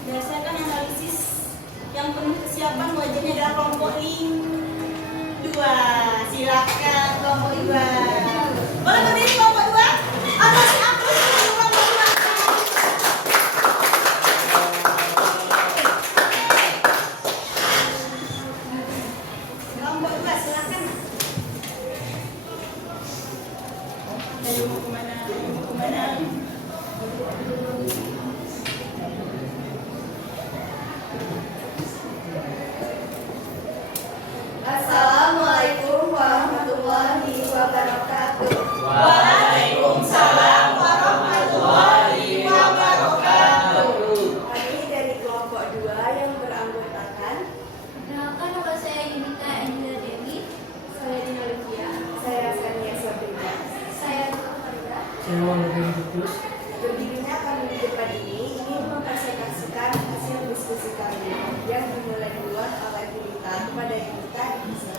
Berdasarkan analisis yang penuh kesiapan wajahnya adalah kelompok 2. Silakan kelompok 2. Boleh berdiri kelompok 2? Atau siap terus kelompok 2? Kelompok 2 silakan. Ayo mau kemana? Mau kemana? Assalamualaikum warahmatullahi wabarakatuh. Waalaikumsalam warahmatullahi wabarakatuh. Kami dari kelompok 2 yang beranggotakan Perkenalkan nama saya Yunita Angela Dewi. saya Dina Lucia, saya Sania Sabrina. Saya Farida. Berdirinya kami di depan ini ingin mempresentasikan hasil diskusi kami yang dimulai duluan oleh Yunita kepada Yunita Isa.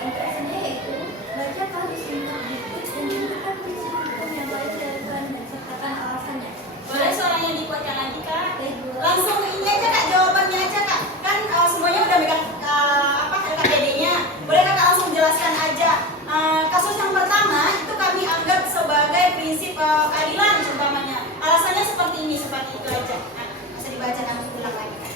Instruksinya yaitu baca kasus lingkup berikut dan tentukan prinsip hukum yang baik relevan dan sertakan alasannya. Boleh suaranya dikuatkan lagi kak? Baik, Bu. Langsung ini aja kak, jawabannya aja kak. Kan semuanya udah megang LKPD-nya. Boleh kakak langsung jelaskan aja. Kasus yang pertama itu kami anggap sebagai prinsip keadilan umpamanya. Alasannya seperti ini, seperti itu aja. Nah, bisa dibacakan ulang lagi kak.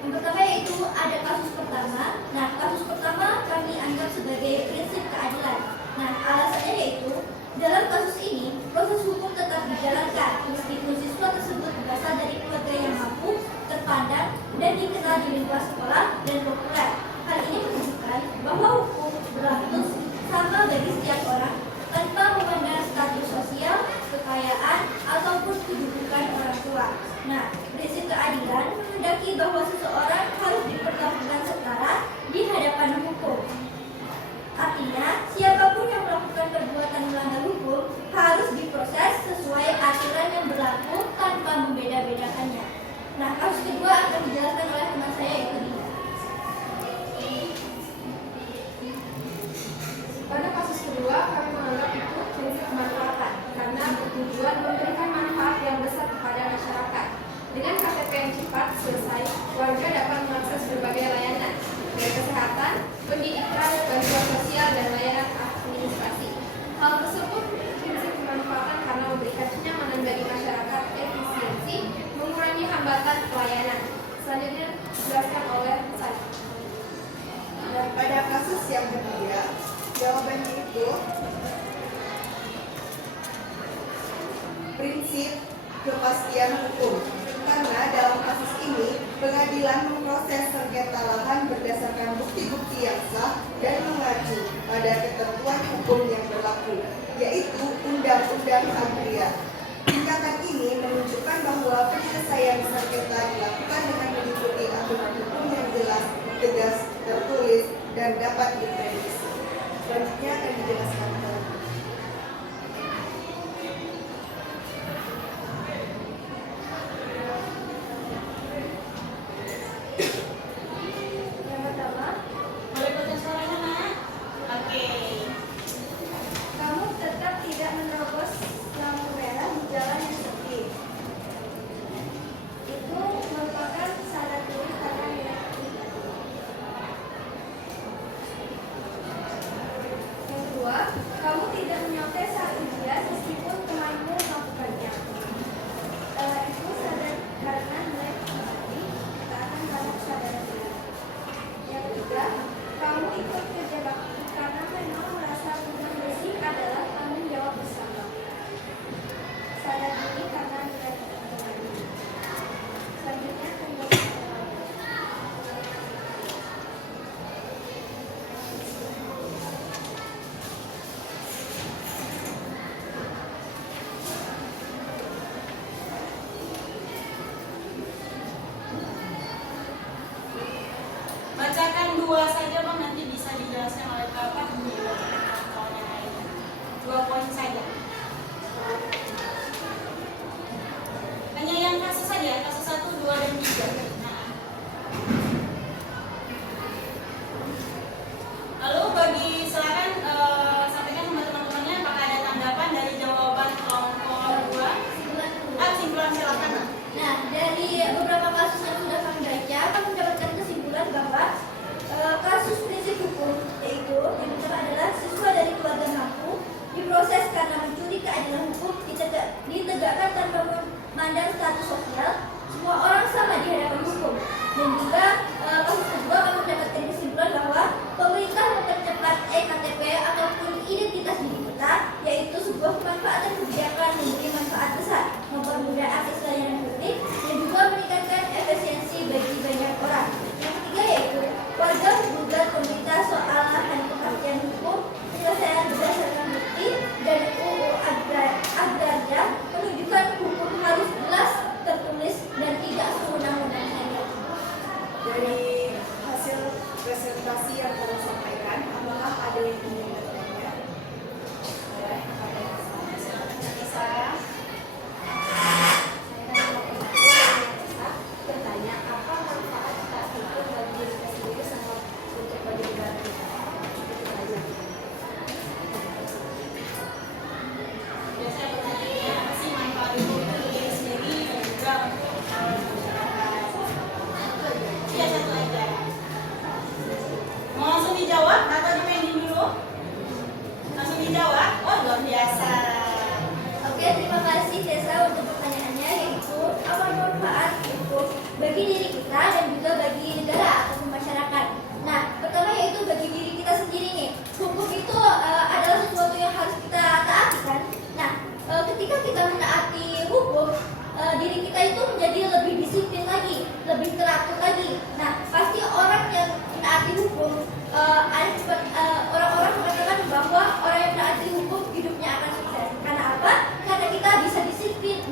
Yang pertama yaitu ada kasus pertama. Nah, kasus pertama kami anggap sebagai prinsip keadilan. Nah, alasannya yaitu dalam kasus ini proses hukum tetap dijalankan meskipun siswa tersebut berasal dari keluarga yang mampu, terpandang, dan dikenal di lingkungan sekolah dan populer. Hal ini menunjukkan bahwa hukum berlaku sama bagi setiap orang tanpa memandang status sosial, kekayaan, ataupun kedudukan orang tua. Nah, prinsip keadilan menghendaki bahwa seseorang harus diperlakukan setara di hadapan hukum. Artinya, siapapun yang melakukan perbuatan melanggar hukum harus diproses sesuai aturan yang berlaku tanpa membeda-bedakannya. Nah, kasus kedua akan dijelaskan oleh teman saya yaitu Dina. Jawabannya itu prinsip kepastian hukum. Karena dalam kasus ini, pengadilan memproses sengketa lahan berdasarkan bukti-bukti yang sah dan mengacu pada ketentuan hukum yang berlaku, yaitu Undang-Undang Agraria. Tingkatan ini menunjukkan bahwa penyelesaian sengketa dilakukan dengan mengikuti aturan hukum yang jelas, tegas, tertulis, dan dapat diprediksi. Selanjutnya akan dijelaskan lagi. Yang pertama, Boleh baca suaranya, Nak? Oke. kamu tetap tidak menerobos lampu merah di jalan yang sepi. Itu merupakan syarat tulis karena direksi. Yang kedua, kamu tidak menyontek saat ujian meskipun temanmu melakukannya. Itu sadar karena nilai pribadi tak akan banyak kesadaran diri. Yang ketiga, kamu ikut kerja bakti karena memang merasa tugas basic adalah tanggung jawab bersama. Sadar diri karena nilai pribadi. Selanjutnya akan dijelaskan lagi. Bacakan dua saja, Bang, nanti bisa dijelaskan oleh Bapak. Dibacakan kawan-kawan yang lainnya. 2 poin saja. Hanya yang kasus saja, kasus 1, 2, dan 3. Nah. Lalu silakan sampaikan sama teman-temannya apakah ada tanggapan dari jawaban kelompok 2. Kesimpulan silakan. Nak. Nah, dari beberapa kasus yang sudah kami baca, kami mendapatkan kesimpulan bahwa kasus prinsip hukum, yaitu yang pertama adalah siswa dari keluarga mampu diproses karena mencuri keadilan hukum ditegakkan tanpa memandang status sosial, semua orang sama di hadapan hukum. Dan juga kasus kedua kami mendapatkan kesimpulan bahwa pemerintah mempercepat ektp ataupun identitas diri kita, yaitu sebuah pemanfaatan kebijakan memberi manfaat besar, mempermudah akses layanan publik, dan juga meningkatkan efisiensi bagi banyak orang. Yang ketiga yaitu warga menggugat pemerintah soal lahan kepastian hukum, penyelesaian berdasarkan bukti, dan UU Agraria menunjukkan hukum harus jelas, tertulis, dan tidak sewenang-wenang saja. Dari hasil presentasi yang telah sampaikan, apakah ada yang ingin bertanya? Boleh, ada yang bisa. Bertanya, apa manfaat hak hukum bagi diri kita sendiri sama untuk bagi negara kita? Biasanya pertanyaannya apa sih manfaat itu untuk diri sendiri dan juga untuk masyarakat. Iya, satu aja. Mau langsung dijawab atau dipending dulu? Langsung dijawab? Oh, luar biasa. Oke, terima kasih Desa untuk pertanyaannya, yaitu apa manfaat hukum bagi diri kita dan juga bagi negara ataupun masyarakat. Nah, pertama yaitu bagi diri kita sendiri nih. Hukum itu adalah sesuatu yang harus kita taati kan. Nah, ketika kita menaati hukum, diri kita itu menjadi lebih disiplin lagi, lebih teratur lagi. Nah, pasti orang yang menaati hukum, orang-orang mengatakan bahwa orang yang menaati hukum hidupnya akan sukses. Karena apa? Karena kita bisa disiplin,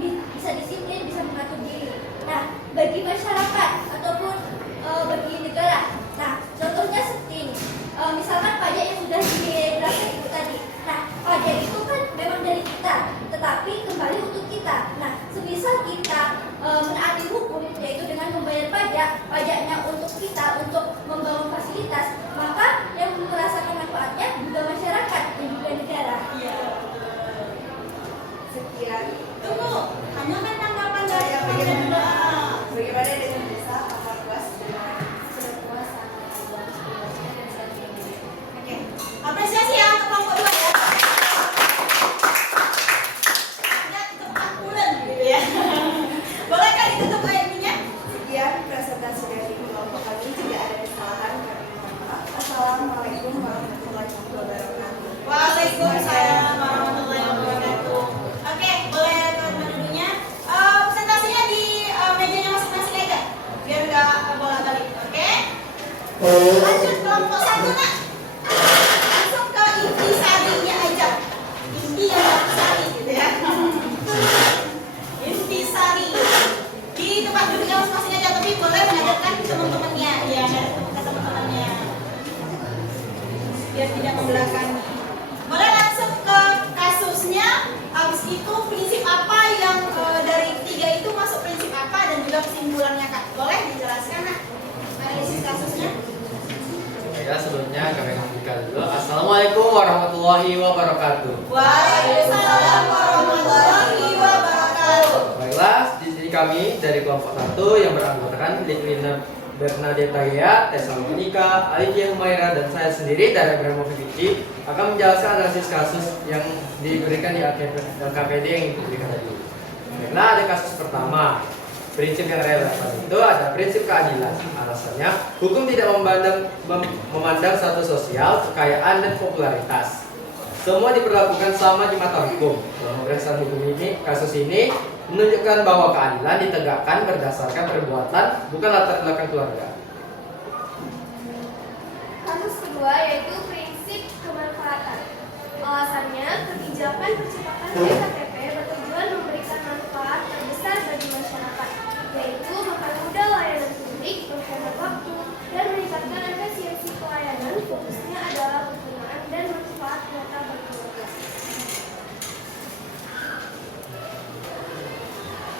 bisa mengatur diri. Nah, bagi masyarakat ataupun bagi negara. Nah, contohnya seperti ini. Misalkan pajak yang sudah dijelaskan itu tadi. Nah, pajak itu kan memang dari kita, tetapi kembali untuk kita. Nah, semisal kita menaati hukum, yaitu dengan membayar pajak, pajaknya untuk kita, untuk membangun fasilitas, maka yang merasakan manfaatnya juga masyarakat dan juga negara. Iya. Sekian. Tunggu, hanya kan tanggapan dari Saya bagaimana? bagaimana dengan Desa? Apa puas dengan Semua sangat luar biasa dan sebagainya. Oke, apresiasi ya untuk kelompok 2 ya. Ya, tepat bulan gitu ya. Bolehkah ditutup layarnya? sekian presentasi dari kelompok kami. Tidak ada kesalahan, kami mohon maaf. Assalamualaikum warahmatullahi wabarakatuh. biar tidak membelakangi. Boleh langsung ke kasusnya. Habis itu prinsip apa yang dari tiga itu masuk prinsip apa dan juga kesimpulannya Kak. Boleh dijelaskan Kak analisis kasusnya? Ya, sebelumnya kami lanjutkan dulu. Assalamualaikum warahmatullahi wabarakatuh. Waalaikumsalam warahmatullahi wabarakatuh. Baiklah, di sini kami dari kelompok 1 yang beranggotakan Liquina Bernadetta Gea, Tessa Monica, Alicia Humaira, dan saya sendiri dari Brahma Vici akan menjelaskan analisis kasus yang diberikan di LKPD yang diberikan tadi. Baiklah, ada kasus pertama. Prinsip yang relevan itu ada prinsip keadilan. Alasannya, hukum tidak memandang status sosial, kekayaan, dan popularitas. Semua diperlakukan sama di mata hukum. Dalam pemeriksaan hukum ini, kasus ini menunjukkan bahwa keadilan ditegakkan berdasarkan perbuatan, bukan latar belakang keluarga. Kasus kedua yaitu prinsip kemanfaatan. Alasannya, kebijakan percepatan EKTP bertujuan memberikan manfaat terbesar bagi masyarakat, yaitu mempermudah layanan publik, menghemat waktu, dan meningkatkan efisiensi pelayanan. Fokusnya adalah penggunaan dan manfaat nyata bagi warga.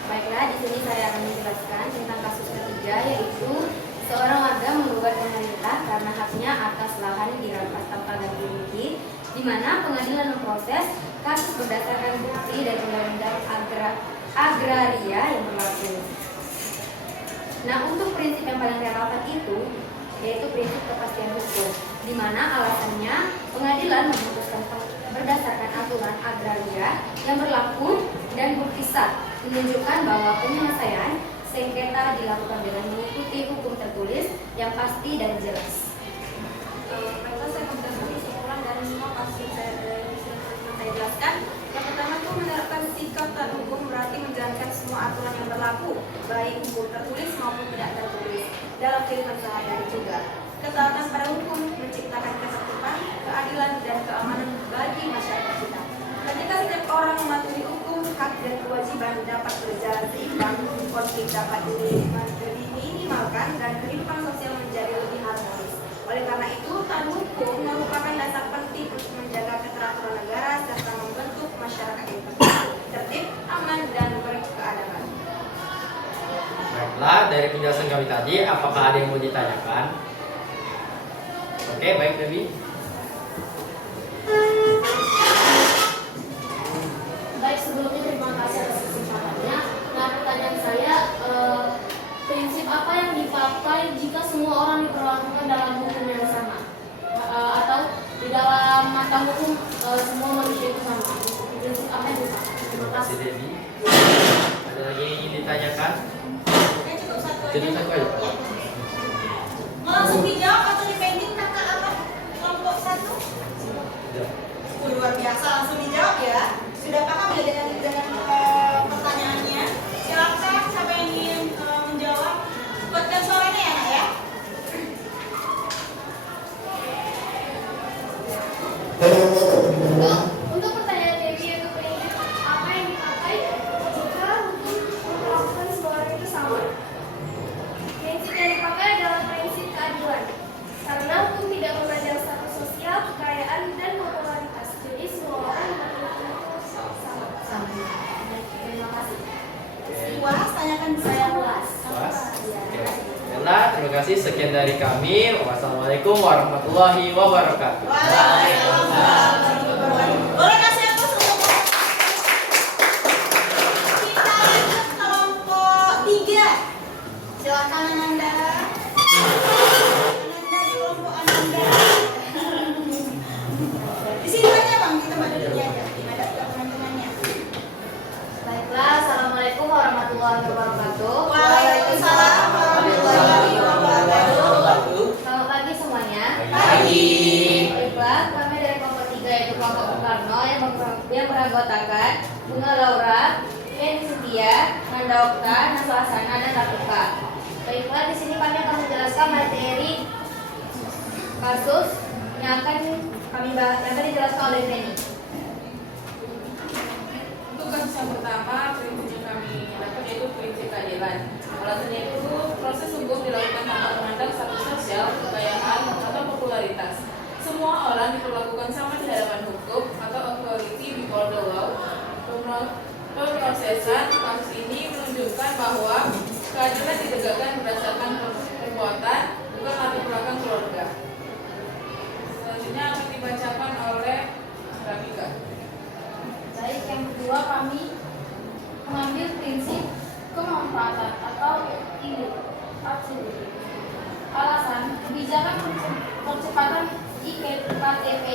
Baiklah, di sini saya akan menjelaskan tentang kasus ketiga, yaitu seorang warga menggugat pemerintah karena haknya atas lahan yang dirampas tanpa ganti rugi, di mana pengadilan memproses kasus berdasarkan bukti dan undang-undang agraria yang berlaku. Nah, untuk prinsip yang paling relevan itu yaitu prinsip kepastian hukum, di mana alasannya pengadilan memutuskan berdasarkan aturan agraria yang berlaku dan bukti sah menunjukkan bahwa penyelesaian sengketa dilakukan dengan mengikuti hukum tertulis yang pasti dan jelas. Baiklah, saya menjelaskan kesimpulan dari semua kasus yang saya jelaskan. Yang pertama itu menerapkan sikap taat hukum berarti menjalankan semua aturan yang berlaku, baik hukum tertulis maupun tidak tertulis, dalam kehidupan sehari-hari juga. Ketaatan pada hukum menciptakan ketertiban, keadilan, dan keamanan bagi masyarakat kita. Ketika setiap orang mematuhi hukum, hak dan kewajiban dapat berjalan seimbang, konflik dapat diminimalkan, dan kehidupan sosial menjadi lebih harmonis. Oleh karena itu, taat hukum merupakan dasar penting untuk menjaga keteraturan negara serta membentuk masyarakat yang tertib, aman, dan berkeadaban. Baiklah, dari penjelasan kami tadi, apakah ada yang mau ditanyakan? Oke, baik Dewi. Baik, sebelumnya terima kasih atas kesempatannya. Nah, pertanyaan saya, prinsip apa yang dipakai jika semua orang diperlakukan dalam hukum yang sama? Atau di dalam mata hukum semua manusia itu sama? Prinsip apa yang dipakai? Terima kasih Dewi. Ada lagi yang ingin ditanyakan? Oke, cukup satu Jadi aja. satu aja. Mau langsung dijawab atau dipending kakak apa? Kelompok 1? Luar biasa, langsung dijawab ya. Sudah paham ya dengan pertanyaannya? Silakan siapa yang ingin menjawab. Kuatkan suaranya ya Nak ya. Untuk pertanyaan Dewi, itu prinsip apa yang dipakai jika hukum memperlakukan semua orang itu sama? Prinsip yang dipakai adalah prinsip keadilan, karena hukum tidak memandang status sosial, kekayaan, dan popularitas. Jadi semua orang memiliki hukum sama. Terima kasih. Puas, tanyakan Saya dulu. puas. Puas? Oke. Baiklah, terima kasih. Sekian dari kami. Wassalamualaikum warahmatullahi wabarakatuh. Waalaikumsalam. Boleh kasih aku untuk kita lanjut kelompok 3. Silakan Ananda. Ananda di kelompok Ananda. Di sini aja Bang, kita tempat duduknya aja. Ada teman-temannya. Baiklah, assalamualaikum warahmatullahi wabarakatuh. Waalaikumsalam warahmatullahi wabarakatuh. Selamat pagi semuanya. Pagi. Baiklah, kami dari kelompok 3 yaitu kelompok Bung Karno yang beranggotakan Bunga Laura, Yen Cynthia, Nanda Okta, Nasu Asana, dan Ratuka. Baiklah, di sini kami akan menjelaskan materi kasus yang akan kami bahas, yang akan dijelaskan oleh Feni. Untuk kasus yang pertama, prinsip yang kami dapat yaitu prinsip keadilan. Alasannya itu proses hukum dilakukan tanpa memandang status sosial, kekayaan, atau popularitas. Semua orang diperlakukan sama di hadapan hukum atau authority before the law. Pemrosesan kasus ini menunjukkan bahwa keadilan ditegakkan berdasarkan perbuatan, bukan latar belakang keluarga. Selanjutnya akan dibacakan oleh Rabika. Baik, yang kedua kami mengambil prinsip kemanfaatan atau utility. Alasan kebijakan percepatan IKTP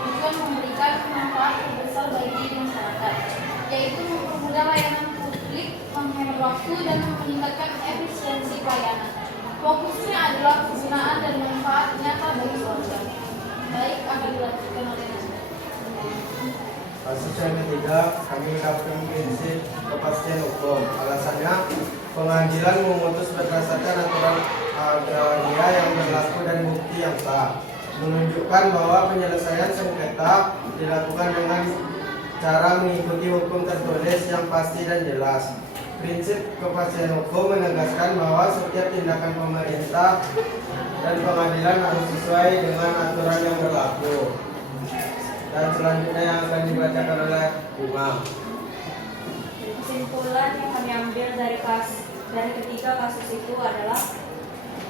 tujuan memberikan manfaat terbesar bagi masyarakat, yaitu mempermudah layanan publik, menghemat waktu, dan meningkatkan efisiensi pelayanan. Fokusnya adalah kegunaan dan manfaat nyata bagi warga. Baik, akan dilanjutkan oleh Nanda. Kasus yang ketiga, kami menetapkan prinsip kepastian hukum. Alasannya, pengadilan memutus berdasarkan aturan agraria yang berlaku dan bukti yang sah, menunjukkan bahwa penyelesaian sengketa dilakukan dengan cara mengikuti hukum tertulis yang pasti dan jelas. Prinsip kepastian hukum menegaskan bahwa setiap tindakan pemerintah dan pengadilan harus sesuai dengan aturan yang berlaku. Dan selanjutnya yang akan dibacakan oleh Umam. Kesimpulan yang kami ambil dari ketiga kasus itu adalah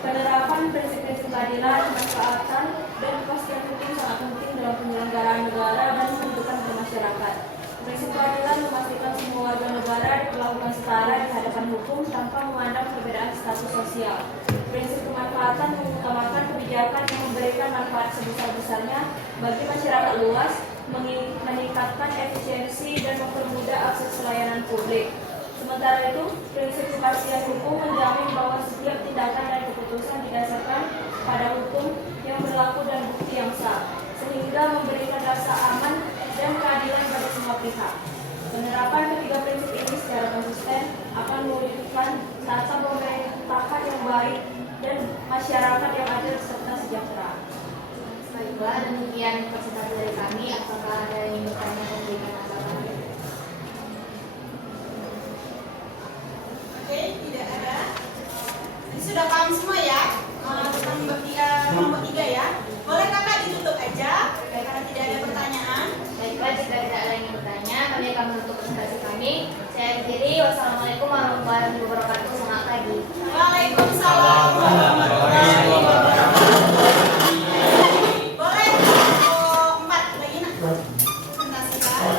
penerapan prinsip-prinsip keadilan, kemanfaatan, dan kepastian hukum sangat penting dalam penyelenggaraan negara dan kehidupan bermasyarakat. Prinsip keadilan memastikan semua warga negara diperlakukan setara di hadapan hukum tanpa memandang perbedaan status sosial. Prinsip kemanfaatan mengutamakan kebijakan yang memberikan manfaat sebesar-besarnya bagi masyarakat luas, meningkatkan efisiensi dan mempermudah akses layanan publik. Sementara itu, prinsip kepastian hukum menjamin bahwa setiap tindakan dan keputusan didasarkan pada hukum yang berlaku dan bukti yang sah, sehingga memberikan rasa aman dan keadilan pada semua pihak. Penerapan ketiga prinsip ini secara konsisten akan mewujudkan tata pemerintahan yang baik dan masyarakat yang adil serta sejahtera. Baiklah, demikian presentasi dari kami. Apakah ada yang ingin bertanya dan memberikan tanggapan? Oke, tidak ada. Ini sudah paham semua ya tentang kelompok 3 ya. Boleh kakak ditutup aja karena tidak ada pertanyaan. Baiklah, jika tidak ada yang ingin bertanya, kami akan menutup presentasi kami. Saya akhiri. Wassalamualaikum warahmatullahi wabarakatuh. Selamat pagi. Waalaikumsalam warahmatullahi wabarakatuh. Boleh kelompok 4 lagi nak presentasikan.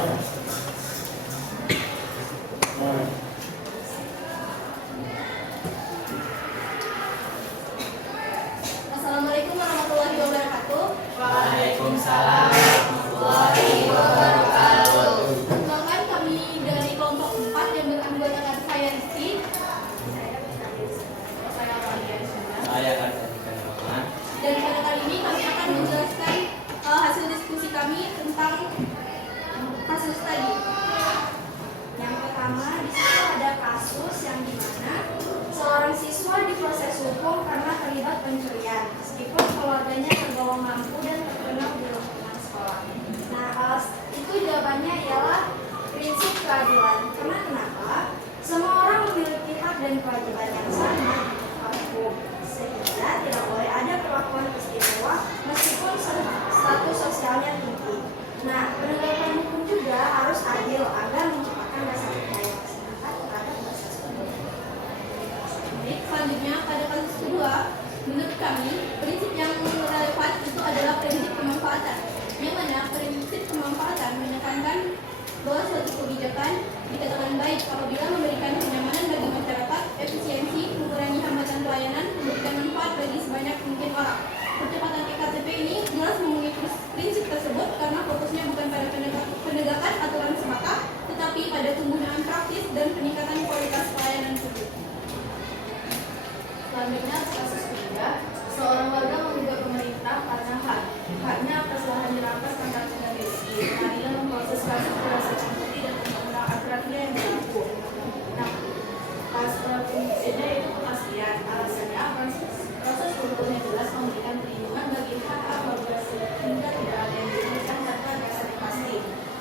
Assalamualaikum warahmatullahi wabarakatuh. Waalaikumsalam. Perkenalkan, kami dari kelompok 4 yang beranggotakan saya Rizky. Saya Rania. Saya akan menyampaikan nama. Dan pada kali ini kami akan menjelaskan hasil diskusi kami tentang kasus tadi. Yang pertama, di situ ada kasus yang dimana seorang siswa diproses hukum karena terlibat pencurian, meskipun keluarganya tergolong mampu dan terkenal di lingkungan sekolah. Nah, itu jawabannya ialah prinsip keadilan. Karena kenapa? Semua orang memiliki hak dan kewajiban yang sama di hukum, sehingga tidak boleh ada perlakuan istimewa meskipun status sosialnya tinggi. Nah, penegakan hukum juga harus adil agar menciptakan rasa percaya masyarakat terhadap proses hukum. Baik, selanjutnya pada kasus kedua, menurut kami prinsip yang relevan itu adalah prinsip kemanfaatan, yang mana prinsip kemanfaatan menekankan bahwa suatu kebijakan dikatakan baik apabila memberikan kenyamanan bagi masyarakat, efisiensi, mengurangi hambatan pelayanan, memberikan manfaat bagi sebanyak mungkin orang. Percepatan EKTP ini jelas memenuhi prinsip tersebut karena fokusnya bukan pada penegakan aturan semata, tetapi pada penggunaan praktis dan peningkatan kualitas pelayanan publik. Selanjutnya, kasus ketiga, seorang warga menggugat pemerintah karena haknya atas lahan dirampas antar dengan Rizky. Pengadilan memproses kasus berdasarkan bukti dan undang-undang agraria yang berlaku. Nah, prinsipnya itu kepastian. Alasannya, proses hukumnya jelas memberikan perlindungan bagi hak warga sehingga tidak ada yang diberikan tanpa dasar yang pasti.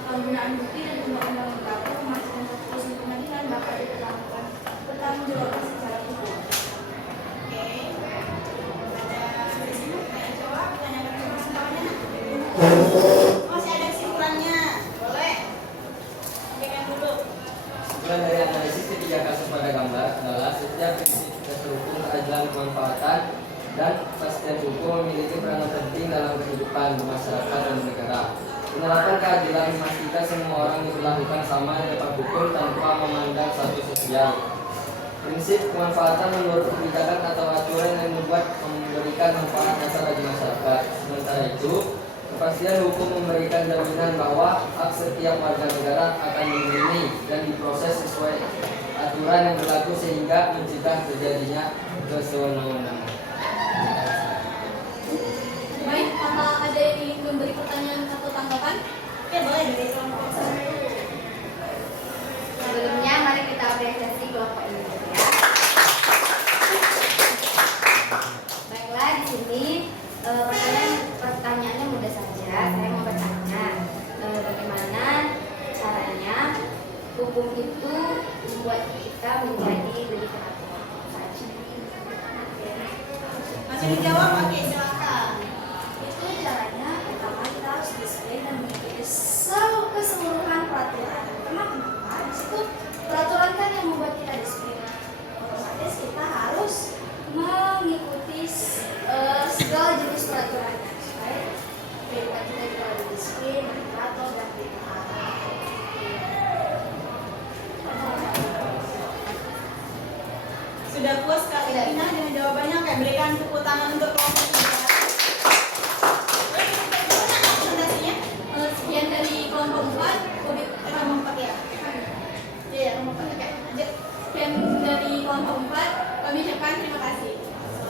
Penggunaan bukti dan undang-undang yang berlaku memastikan keputusan pengadilan bakal diperlakukan bertanggung-jawab secara hukum. Masih ada kesimpulannya, boleh? Sampaikan dulu. Kesimpulan dari analisis ketiga kasus pada gambar adalah setiap prinsip dasar hukum, keadilan, kemanfaatan, dan kepastian hukum memiliki peranan penting dalam kehidupan masyarakat dan negara. Penerapan keadilan memastikan semua orang diperlakukan sama di depan hukum tanpa memandang status sosial. Prinsip kemanfaatan menurut kebijakan atau aturan yang memberikan manfaat dasar bagi masyarakat. Sementara itu, kepastian hukum memberikan jaminan bahwa hak setiap warga negara akan dilindungi dan diproses sesuai aturan yang berlaku sehingga mencegah terjadinya kesewenang-wenangan. Baik, apa ada yang ingin memberi pertanyaan atau tanggapan? Ya boleh dari kelompok saya. Sebelumnya mari kita apresiasi kelompok ini dulu ya. Baiklah, di sini pertanyaannya mudah saja. Saya mau bertanya bagaimana caranya hukum itu membuat kita menjadi lebih terhati-hati saja. Masih dijawab, oke silakan. Itu caranya pertama kita harus disiplin dan mengikuti keseluruhan peraturan. Kenapa? Di situ peraturan kan yang membuat kita disiplin. Otomatis kita harus mengikuti segala jenis peraturannya supaya kehidupan kita juga lebih disiplin, teratur dan bertahan. Sudah puas Kak Ina dengan jawabannya? Oke, berikan tepuk tangan untuk kelompok 3. Sekian dari kelompok 4. Kelompok 4 ya? Iya, kelompok 4. Oke, lanjut. Sekian dari kelompok 4. Kami ucapkan terima kasih.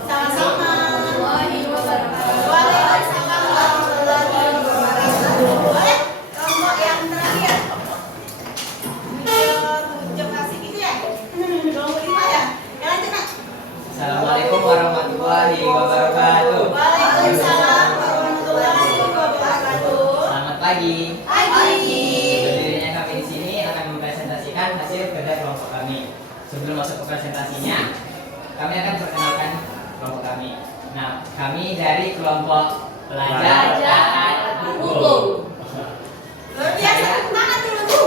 Sama-sama. Warahmatullahi wabarakatuh. Waalaikumsalam warahmatullahi wabarakatuh. Boleh? Kelompok yang terakhir. Ucap kasih gitu ya? Kelompok 5 ya? Ya lanjut Kak. Assalamualaikum warahmatullahi wabarakatuh. Waalaikumsalam warahmatullahi wabarakatuh. Selamat pagi. Pagi. Berdirinya kami di sini akan mempresentasikan hasil kerja kelompok kami. Sebelum masuk ke presentasinya, kami akan perkenalkan kelompok kami. Nah, kami dari kelompok pelajar taat hukum. Luar biasa, tepuk tangan dulu Bu.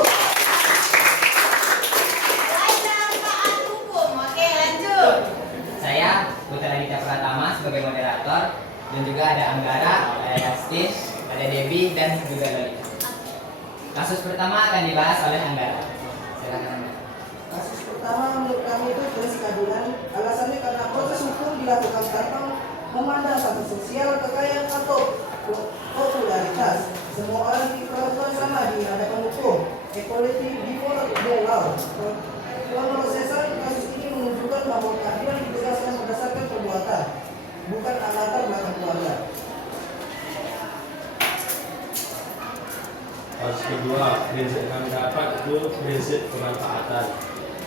Pelajar taat hukum. Oke, lanjut. Saya Putra Aditya Pratama sebagai moderator, dan juga ada Anggara, ada Yastin, ada Debbie, dan juga Lolita. Kasus pertama akan dibahas oleh Anggara. Silakan Anggara. Kasus pertama menurut kami itu krisis keadilan. Alasannya karena proses hukum dilakukan tanpa memandang status sosial, kekayaan atau popularitas. Semua orang diperlakukan sama di hadapan hukum. Equality before the law. Pemrosesan kasus ini menunjukkan bahwa keadilan ditegaskan berdasarkan perbuatan, bukan latar belakang keluarga. Kasus kedua, prinsip yang kami dapat itu prinsip kemanfaatan.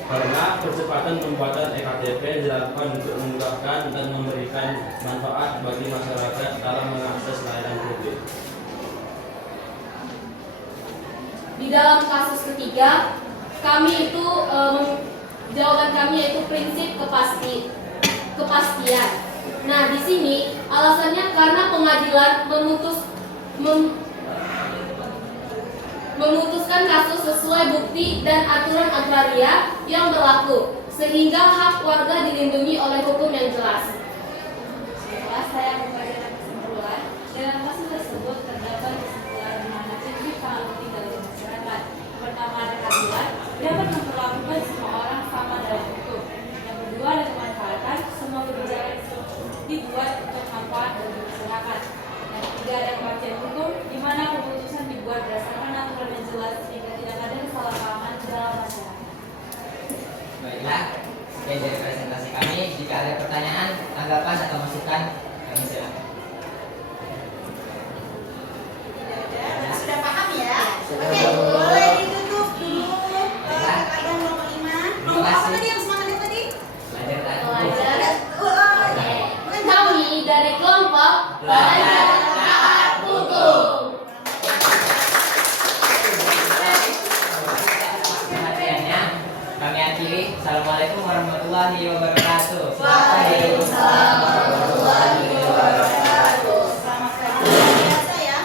Karena percepatan pembuatan EKTP dilakukan untuk memudahkan dan memberikan manfaat bagi masyarakat dalam mengakses layanan publik. Di dalam kasus ketiga, kami itu jawaban kami yaitu prinsip kepastian. Nah, di sini alasannya karena pengadilan memutuskan kasus sesuai bukti dan aturan agraria yang berlaku, sehingga hak warga dilindungi oleh hukum yang jelas. Setelah saya membacakan kesimpulan, dalam kasus tersebut terdapat kesimpulan di mana prinsip sangat penting dalam masyarakat. Pertama, ada keadilan, dapat memperlakukan semua orang sama dalam hukum. Yang kedua, ada kemanfaatan, semua kebijakan dibuat untuk manfaat bagi masyarakat. Yang ketiga, ada kepastian hukum, di mana keputusan dibuat berdasarkan aturan yang jelas sehingga tidak ada kesalahpahaman dalam masyarakat. Baiklah, sekian dari presentasi kami. Jika ada pertanyaan, tanggapan atau masukan, kami silakan. Sudah paham ya? Oke, boleh ditutup dulu. Kakak dan kelompok 5. Kelompok apa tadi yang semangatnya tadi? Belajar taat hukum. Kami dari kelompok Belajar taat hukum. Perhatiannya, kami akhiri. Assalamualaikum warahmatullahi wabarakatuh. Waalaikumsalam warahmatullahi wabarakatuh. Selamat pagi. Biasa ya.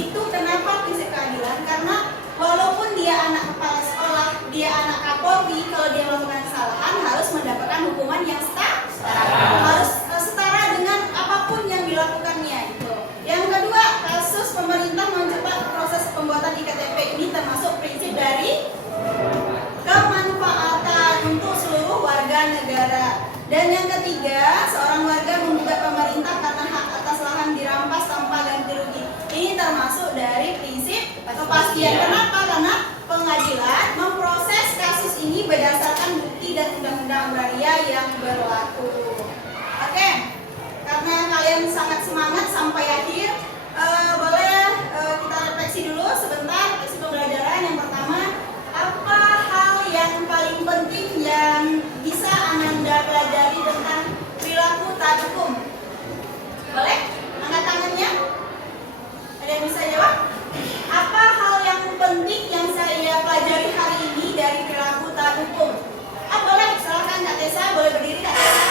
Itu kenapa prinsip keadilan? Karena walaupun dia anak kepala sekolah, dia anak Kapolri, kalau dia melakukan kesalahan harus mendapatkan hukuman yang setara, harus setara dengan apapun yang dilakukannya itu. Yang kedua, kasus pemerintah mempercepat proses pembuatan IKTP ini termasuk prinsip dari kemanfaatan untuk seluruh warga negara. Dan yang ketiga, seorang warga menggugat pemerintah karena hak atas lahan dirampas tanpa ganti rugi. Ini termasuk dari prinsip kepastian. Kenapa? Karena pengadilan memproses kasus ini berdasarkan bukti dan undang-undang agraria yang berlaku. Oke, karena kalian sangat semangat sampai akhir, boleh kita refleksi dulu sebentar, refleksi pembelajaran. Yang pertama, apa hal yang paling penting yang bisa Ananda pelajari tentang perilaku taat hukum? Boleh? Angkat tangannya. Ada yang bisa jawab? Apa hal yang penting yang saya pelajari hari ini dari perilaku taat hukum? Boleh, silakan Kak Tessa, boleh berdiri Kak Tessa.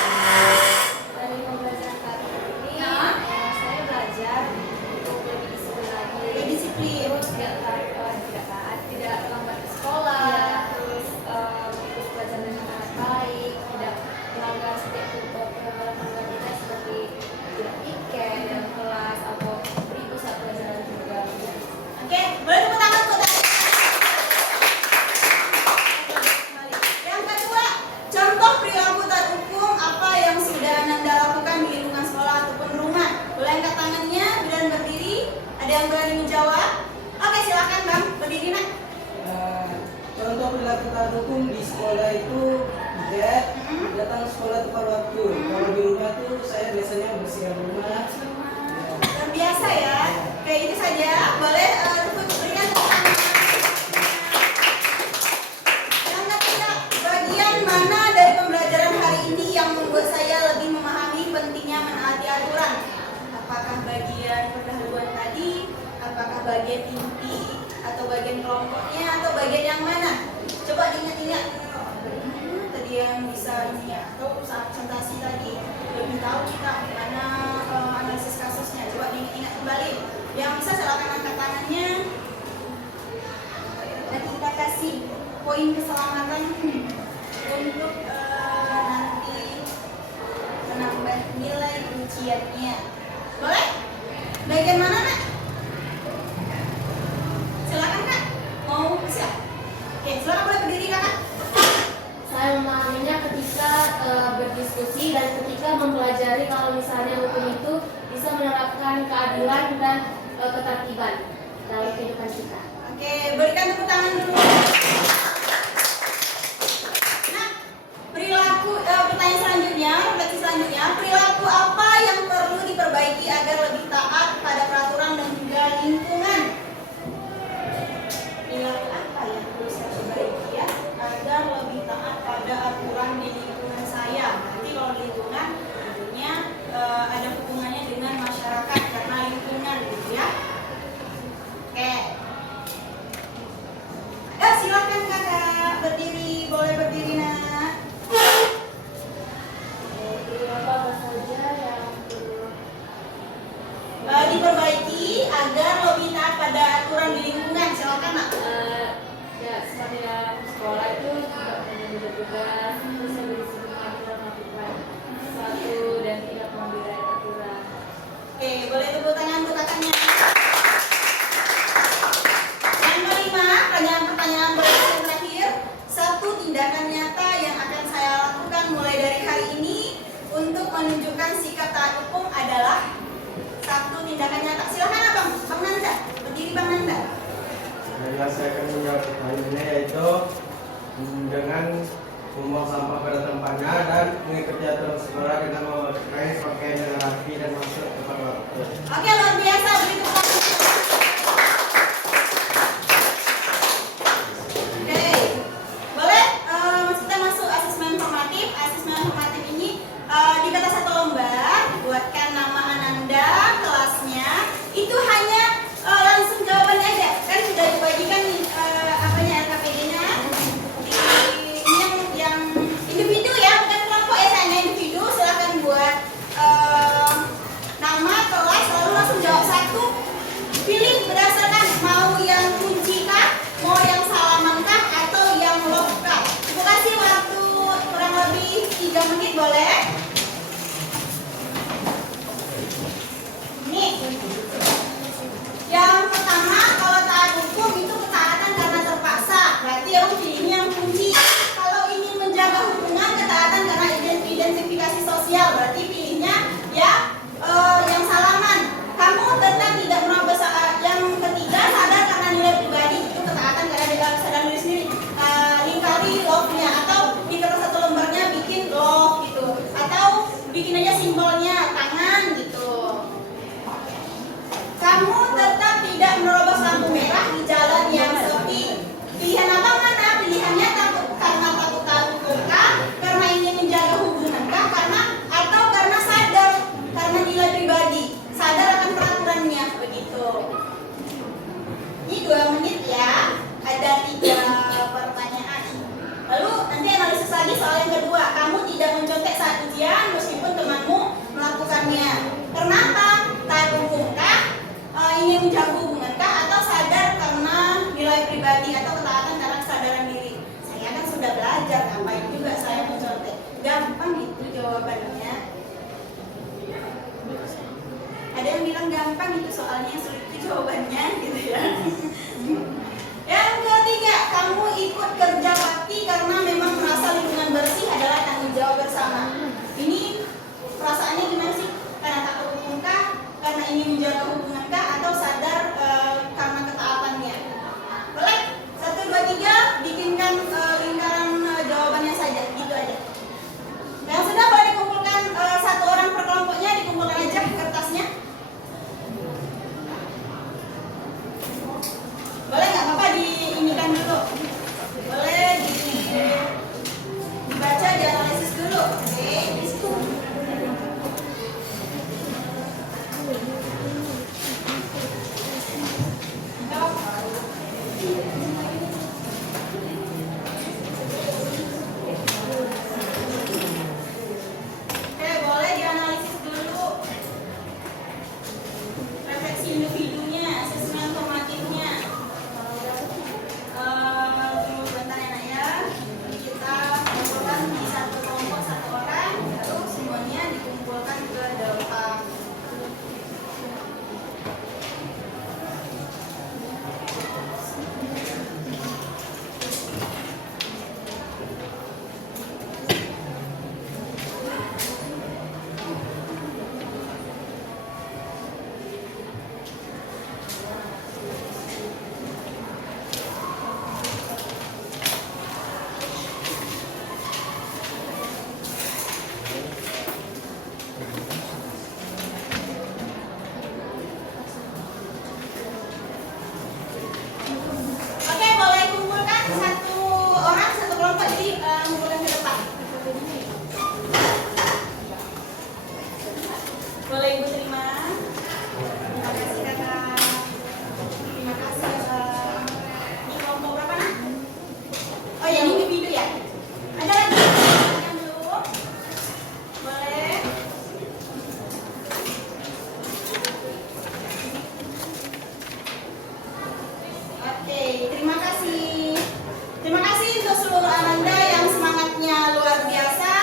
Dari pembelajaran kali ini, saya belajar untuk lebih disiplin lagi. Lebih disiplin. Terus tidak terlambat ke sekolah, terus mengikuti pelajaran dengan sangat baik, tidak melanggar setiap peraturan kita seperti tidak tiket dalam kelas atau beri pusat pelajaran juga. Oke, boleh tepuk tangan untuk Kak Tessa. Yang kedua, contoh perilaku taat hukum apa yang sudah Ananda lakukan di lingkungan sekolah ataupun rumah? Boleh angkat tangannya dan berdiri. Ada yang berani menjawab? Oke, silakan Bang, berdiri nak. Contoh perilaku taat hukum di sekolah itu datang sekolah tepat waktu. Kalau di rumah tuh saya biasanya bersihkan rumah. Luar biasa ya. Kayak itu saja. Boleh berikan tepuk tangan. Yang ketiga, bagian mana dari pembelajaran hari ini yang membuat saya lebih memahami pentingnya menaati aturan? Apakah bagian pendahuluan tadi? Apakah bagian inti? Atau bagian kelompoknya? Atau bagian yang mana? Coba diingat-ingat. Tadi yang bisa ini ya, atau saat presentasi tadi lebih tahu kita mana analisis kasusnya. Coba diingat kembali. Yang bisa silakan angkat tangannya. Nanti kita kasih poin keselamatan untuk nanti menambah nilai ujiannya. Boleh? Bagian mana nak? Silakan Kak. Mau siap? Oke, silakan boleh berdiri Kakak. Saya memahaminya ketika berdiskusi dan ketika mempelajari kalau misalnya hukum itu bisa menerapkan keadilan dan ketertiban dalam kehidupan kita. Oke, berikan tepuk tangan dulu. Nah, perilaku pertanyaan selanjutnya, refleksi selanjutnya, perilaku apa yang perlu diperbaiki agar lebih taat pada peraturan dan juga lingkungan? Perilaku apa yang perlu saya perbaiki ya agar lebih taat pada aturan di lingkungan saya? Nanti kalau di lingkungan tentunya ada hubungannya dengan masyarakat karena lingkungan gitu ya. Oke. Silakan Kakak berdiri, boleh berdiri nak. Apa saja yang perlu diperbaiki agar lebih taat pada aturan di lingkungan? Silakan nak. ya seperti dalam sekolah itu tidak menjaga tugas, terus yang berdisiplin aturan melakukan sesuatu dan tidak membela aturan. Oke, boleh tepuk tangan untuk kakaknya. Yang kelima, pertanyaan yang terakhir, satu tindakan nyata yang akan saya lakukan mulai dari hari ini untuk menunjukkan sikap taat hukum adalah satu tindakan nyata. Silakan Abang, Bang Nanda, berdiri Bang Nanda. Yang saya akan menjawab pertanyaannya yaitu dengan membuang sampah pada tempatnya dan mengikuti aturan sekolah dengan memakai pakaian yang rapi dan masuk tepat waktu. Oke, luar biasa. Beri tepuk tangan. Oke, boleh kita masuk asesmen formatif. Asesmen formatif ini di kata satu lembar, buatkan nama Ananda, kelasnya. Itu hanya langsung jawabannya aja. Kan sudah dibagikan nih LKPD-nya. Ini yang individu ya, bukan kelompok ya, saya individu. Silakan buat nama, kelas, lalu langsung jawab satu belajar, ngapain juga saya mencontek. Gampang itu jawabannya. Ada yang bilang gampang itu soalnya, sulit itu jawabannya gitu ya. Yang ketiga, kamu ikut kerja bakti karena memang merasa lingkungan bersih adalah tanggung jawab bersama. Ini perasaannya gimana sih? Karena takut hukumkah? Karena ingin menjaga hubungankah? Atau sadar karena ketaatannya? Boleh? 1, 2, 3, bikinkan lingkaran jawabannya saja, gitu aja. Yang sudah boleh dikumpulkan 1 orang per kelompoknya, dikumpulkan aja kertasnya. Boleh nggak apa-apa diinikan dulu? Boleh dibaca, dianalisis dulu. Oke. Oke, boleh dianalisis dulu. Refleksi individunya, asesmen formatifnya. Bentar ya nak ya. Kita kumpulkan di 1 kelompok 1 orang, lalu semuanya dikumpulkan ke depan. Oke, boleh kumpulkan 1 orang 1 kelompok, jadi kumpulkan ke depan. Boleh Ibu terima. Terima kasih kakak. Terima kasih kakak. Ini kelompok berapa nak? Oh ya, ini individu ya. Ada lagi yang belum? Boleh. Oke, terima kasih. Terima kasih untuk seluruh Anda yang semangatnya luar biasa.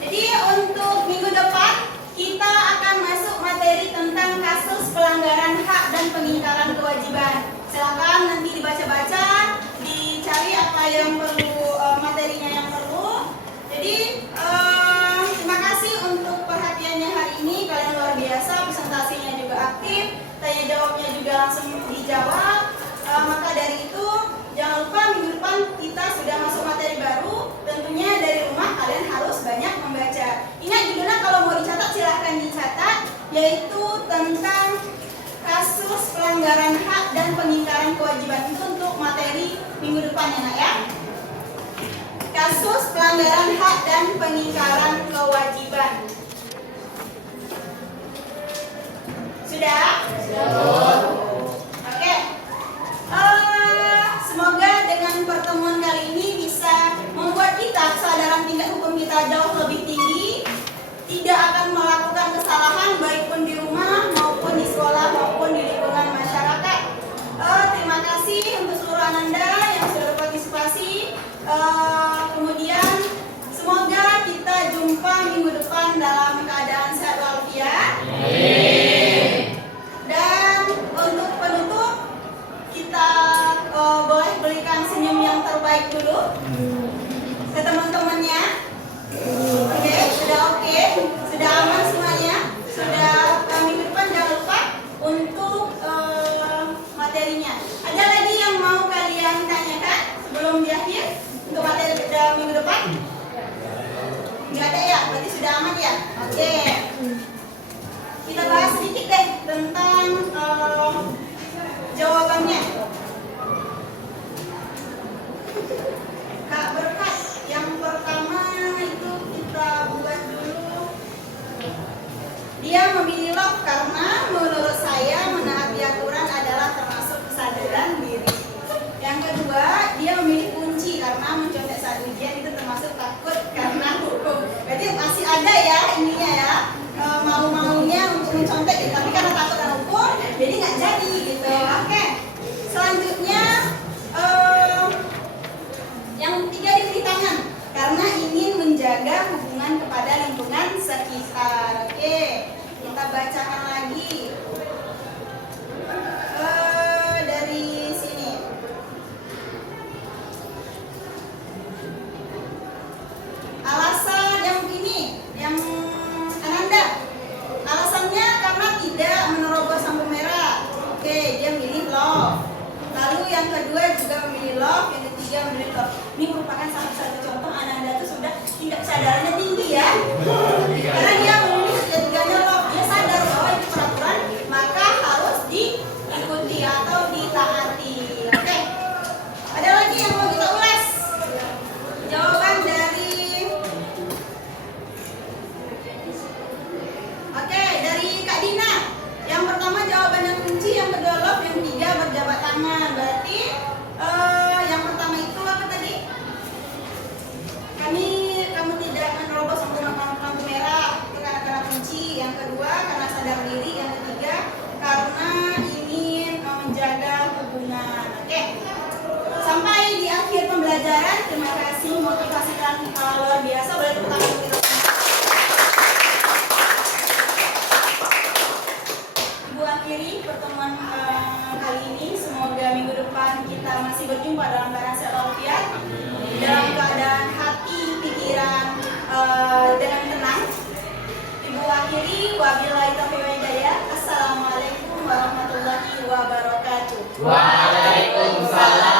Jadi untuk minggu depan kita akan masuk materi tentang kasus pelanggaran hak dan pengingkaran kewajiban. Silakan nanti dibaca-baca, dicari apa yang perlu, materinya yang perlu. Jadi terima kasih untuk perhatiannya hari ini. Kalian luar biasa, presentasinya juga aktif, tanya jawabnya juga langsung dijawab. Maka dari itu jangan lupa minggu depan kita sudah masuk materi baru. Tentunya dari rumah kalian harus banyak membaca. Ingat judulnya, kalau mau dicatat silahkan dicatat, yaitu tentang kasus pelanggaran hak dan pengingkaran kewajiban. Itu untuk materi minggu depan ya nak ya. Kasus pelanggaran hak dan pengingkaran kewajiban. Sudah? Oke. Semoga dengan pertemuan kali ini bisa membuat kita kesadaran tingkat hukum kita jauh lebih tinggi, tidak akan melakukan kesalahan baik pun di rumah maupun di sekolah maupun di lingkungan masyarakat. Terima kasih untuk seluruh Anda yang sudah berpartisipasi. Kemudian semoga kita jumpa minggu depan dalam keadaan sehat walafiat. Dan untuk penutup kita boleh berikan senyum yang terbaik dulu ke teman-temannya. Oke, sudah aman semuanya. Sudah, minggu depan jangan lupa untuk materinya. Ada lagi yang mau kalian tanyakan sebelum di akhir untuk materi minggu depan? Nggak ada ya, berarti sudah aman ya. Oke, kita bahas sedikit deh tentang jawabannya. Kak Berkat, yang pertama itu kita buat dulu. Dia memilih love karena menurut saya menaati aturan adalah termasuk kesadaran diri. Yang kedua, dia memilih kunci karena mencontek saat ujian itu termasuk takut karena hukum. Berarti masih ada ya ininya ya, mau-maunya untuk mencontek, tapi karena takut dan hukum jadi nggak jadi yang kedua juga memilih love, yang ketiga memilih love. Ini merupakan salah satu contoh Ananda itu sudah tingkat kesadarannya tinggi ya. Karena dia memilih ketiganya love, dia sadar bahwa itu peraturan maka harus diikuti atau ditaati. Oke. Ada lagi yang mau kita ulas? Jawaban dari Kak Dina. Yang pertama jawaban yang kunci, yang kedua love, yang ketiga berjabat tangan. Berarti yang pertama itu apa tadi? Kamu tidak menerobos lampu merah, itu karena kunci. Yang kedua karena sadar diri. Yang ketiga karena ingin menjaga hubungan. Oke. Sampai di akhir pembelajaran. Terima kasih, motivasi kalian luar biasa. Boleh tepuk tangan untuk Ibu akhiri pertemuan kali ini. Semoga minggu depan kita masih berjumpa dalam keadaan sehat walafiat, dalam keadaan hati, pikiran dengan tenang. Ibu akhiri, wabillahi taufiq wal hidayah. Assalamualaikum warahmatullahi wabarakatuh. Waalaikumsalam.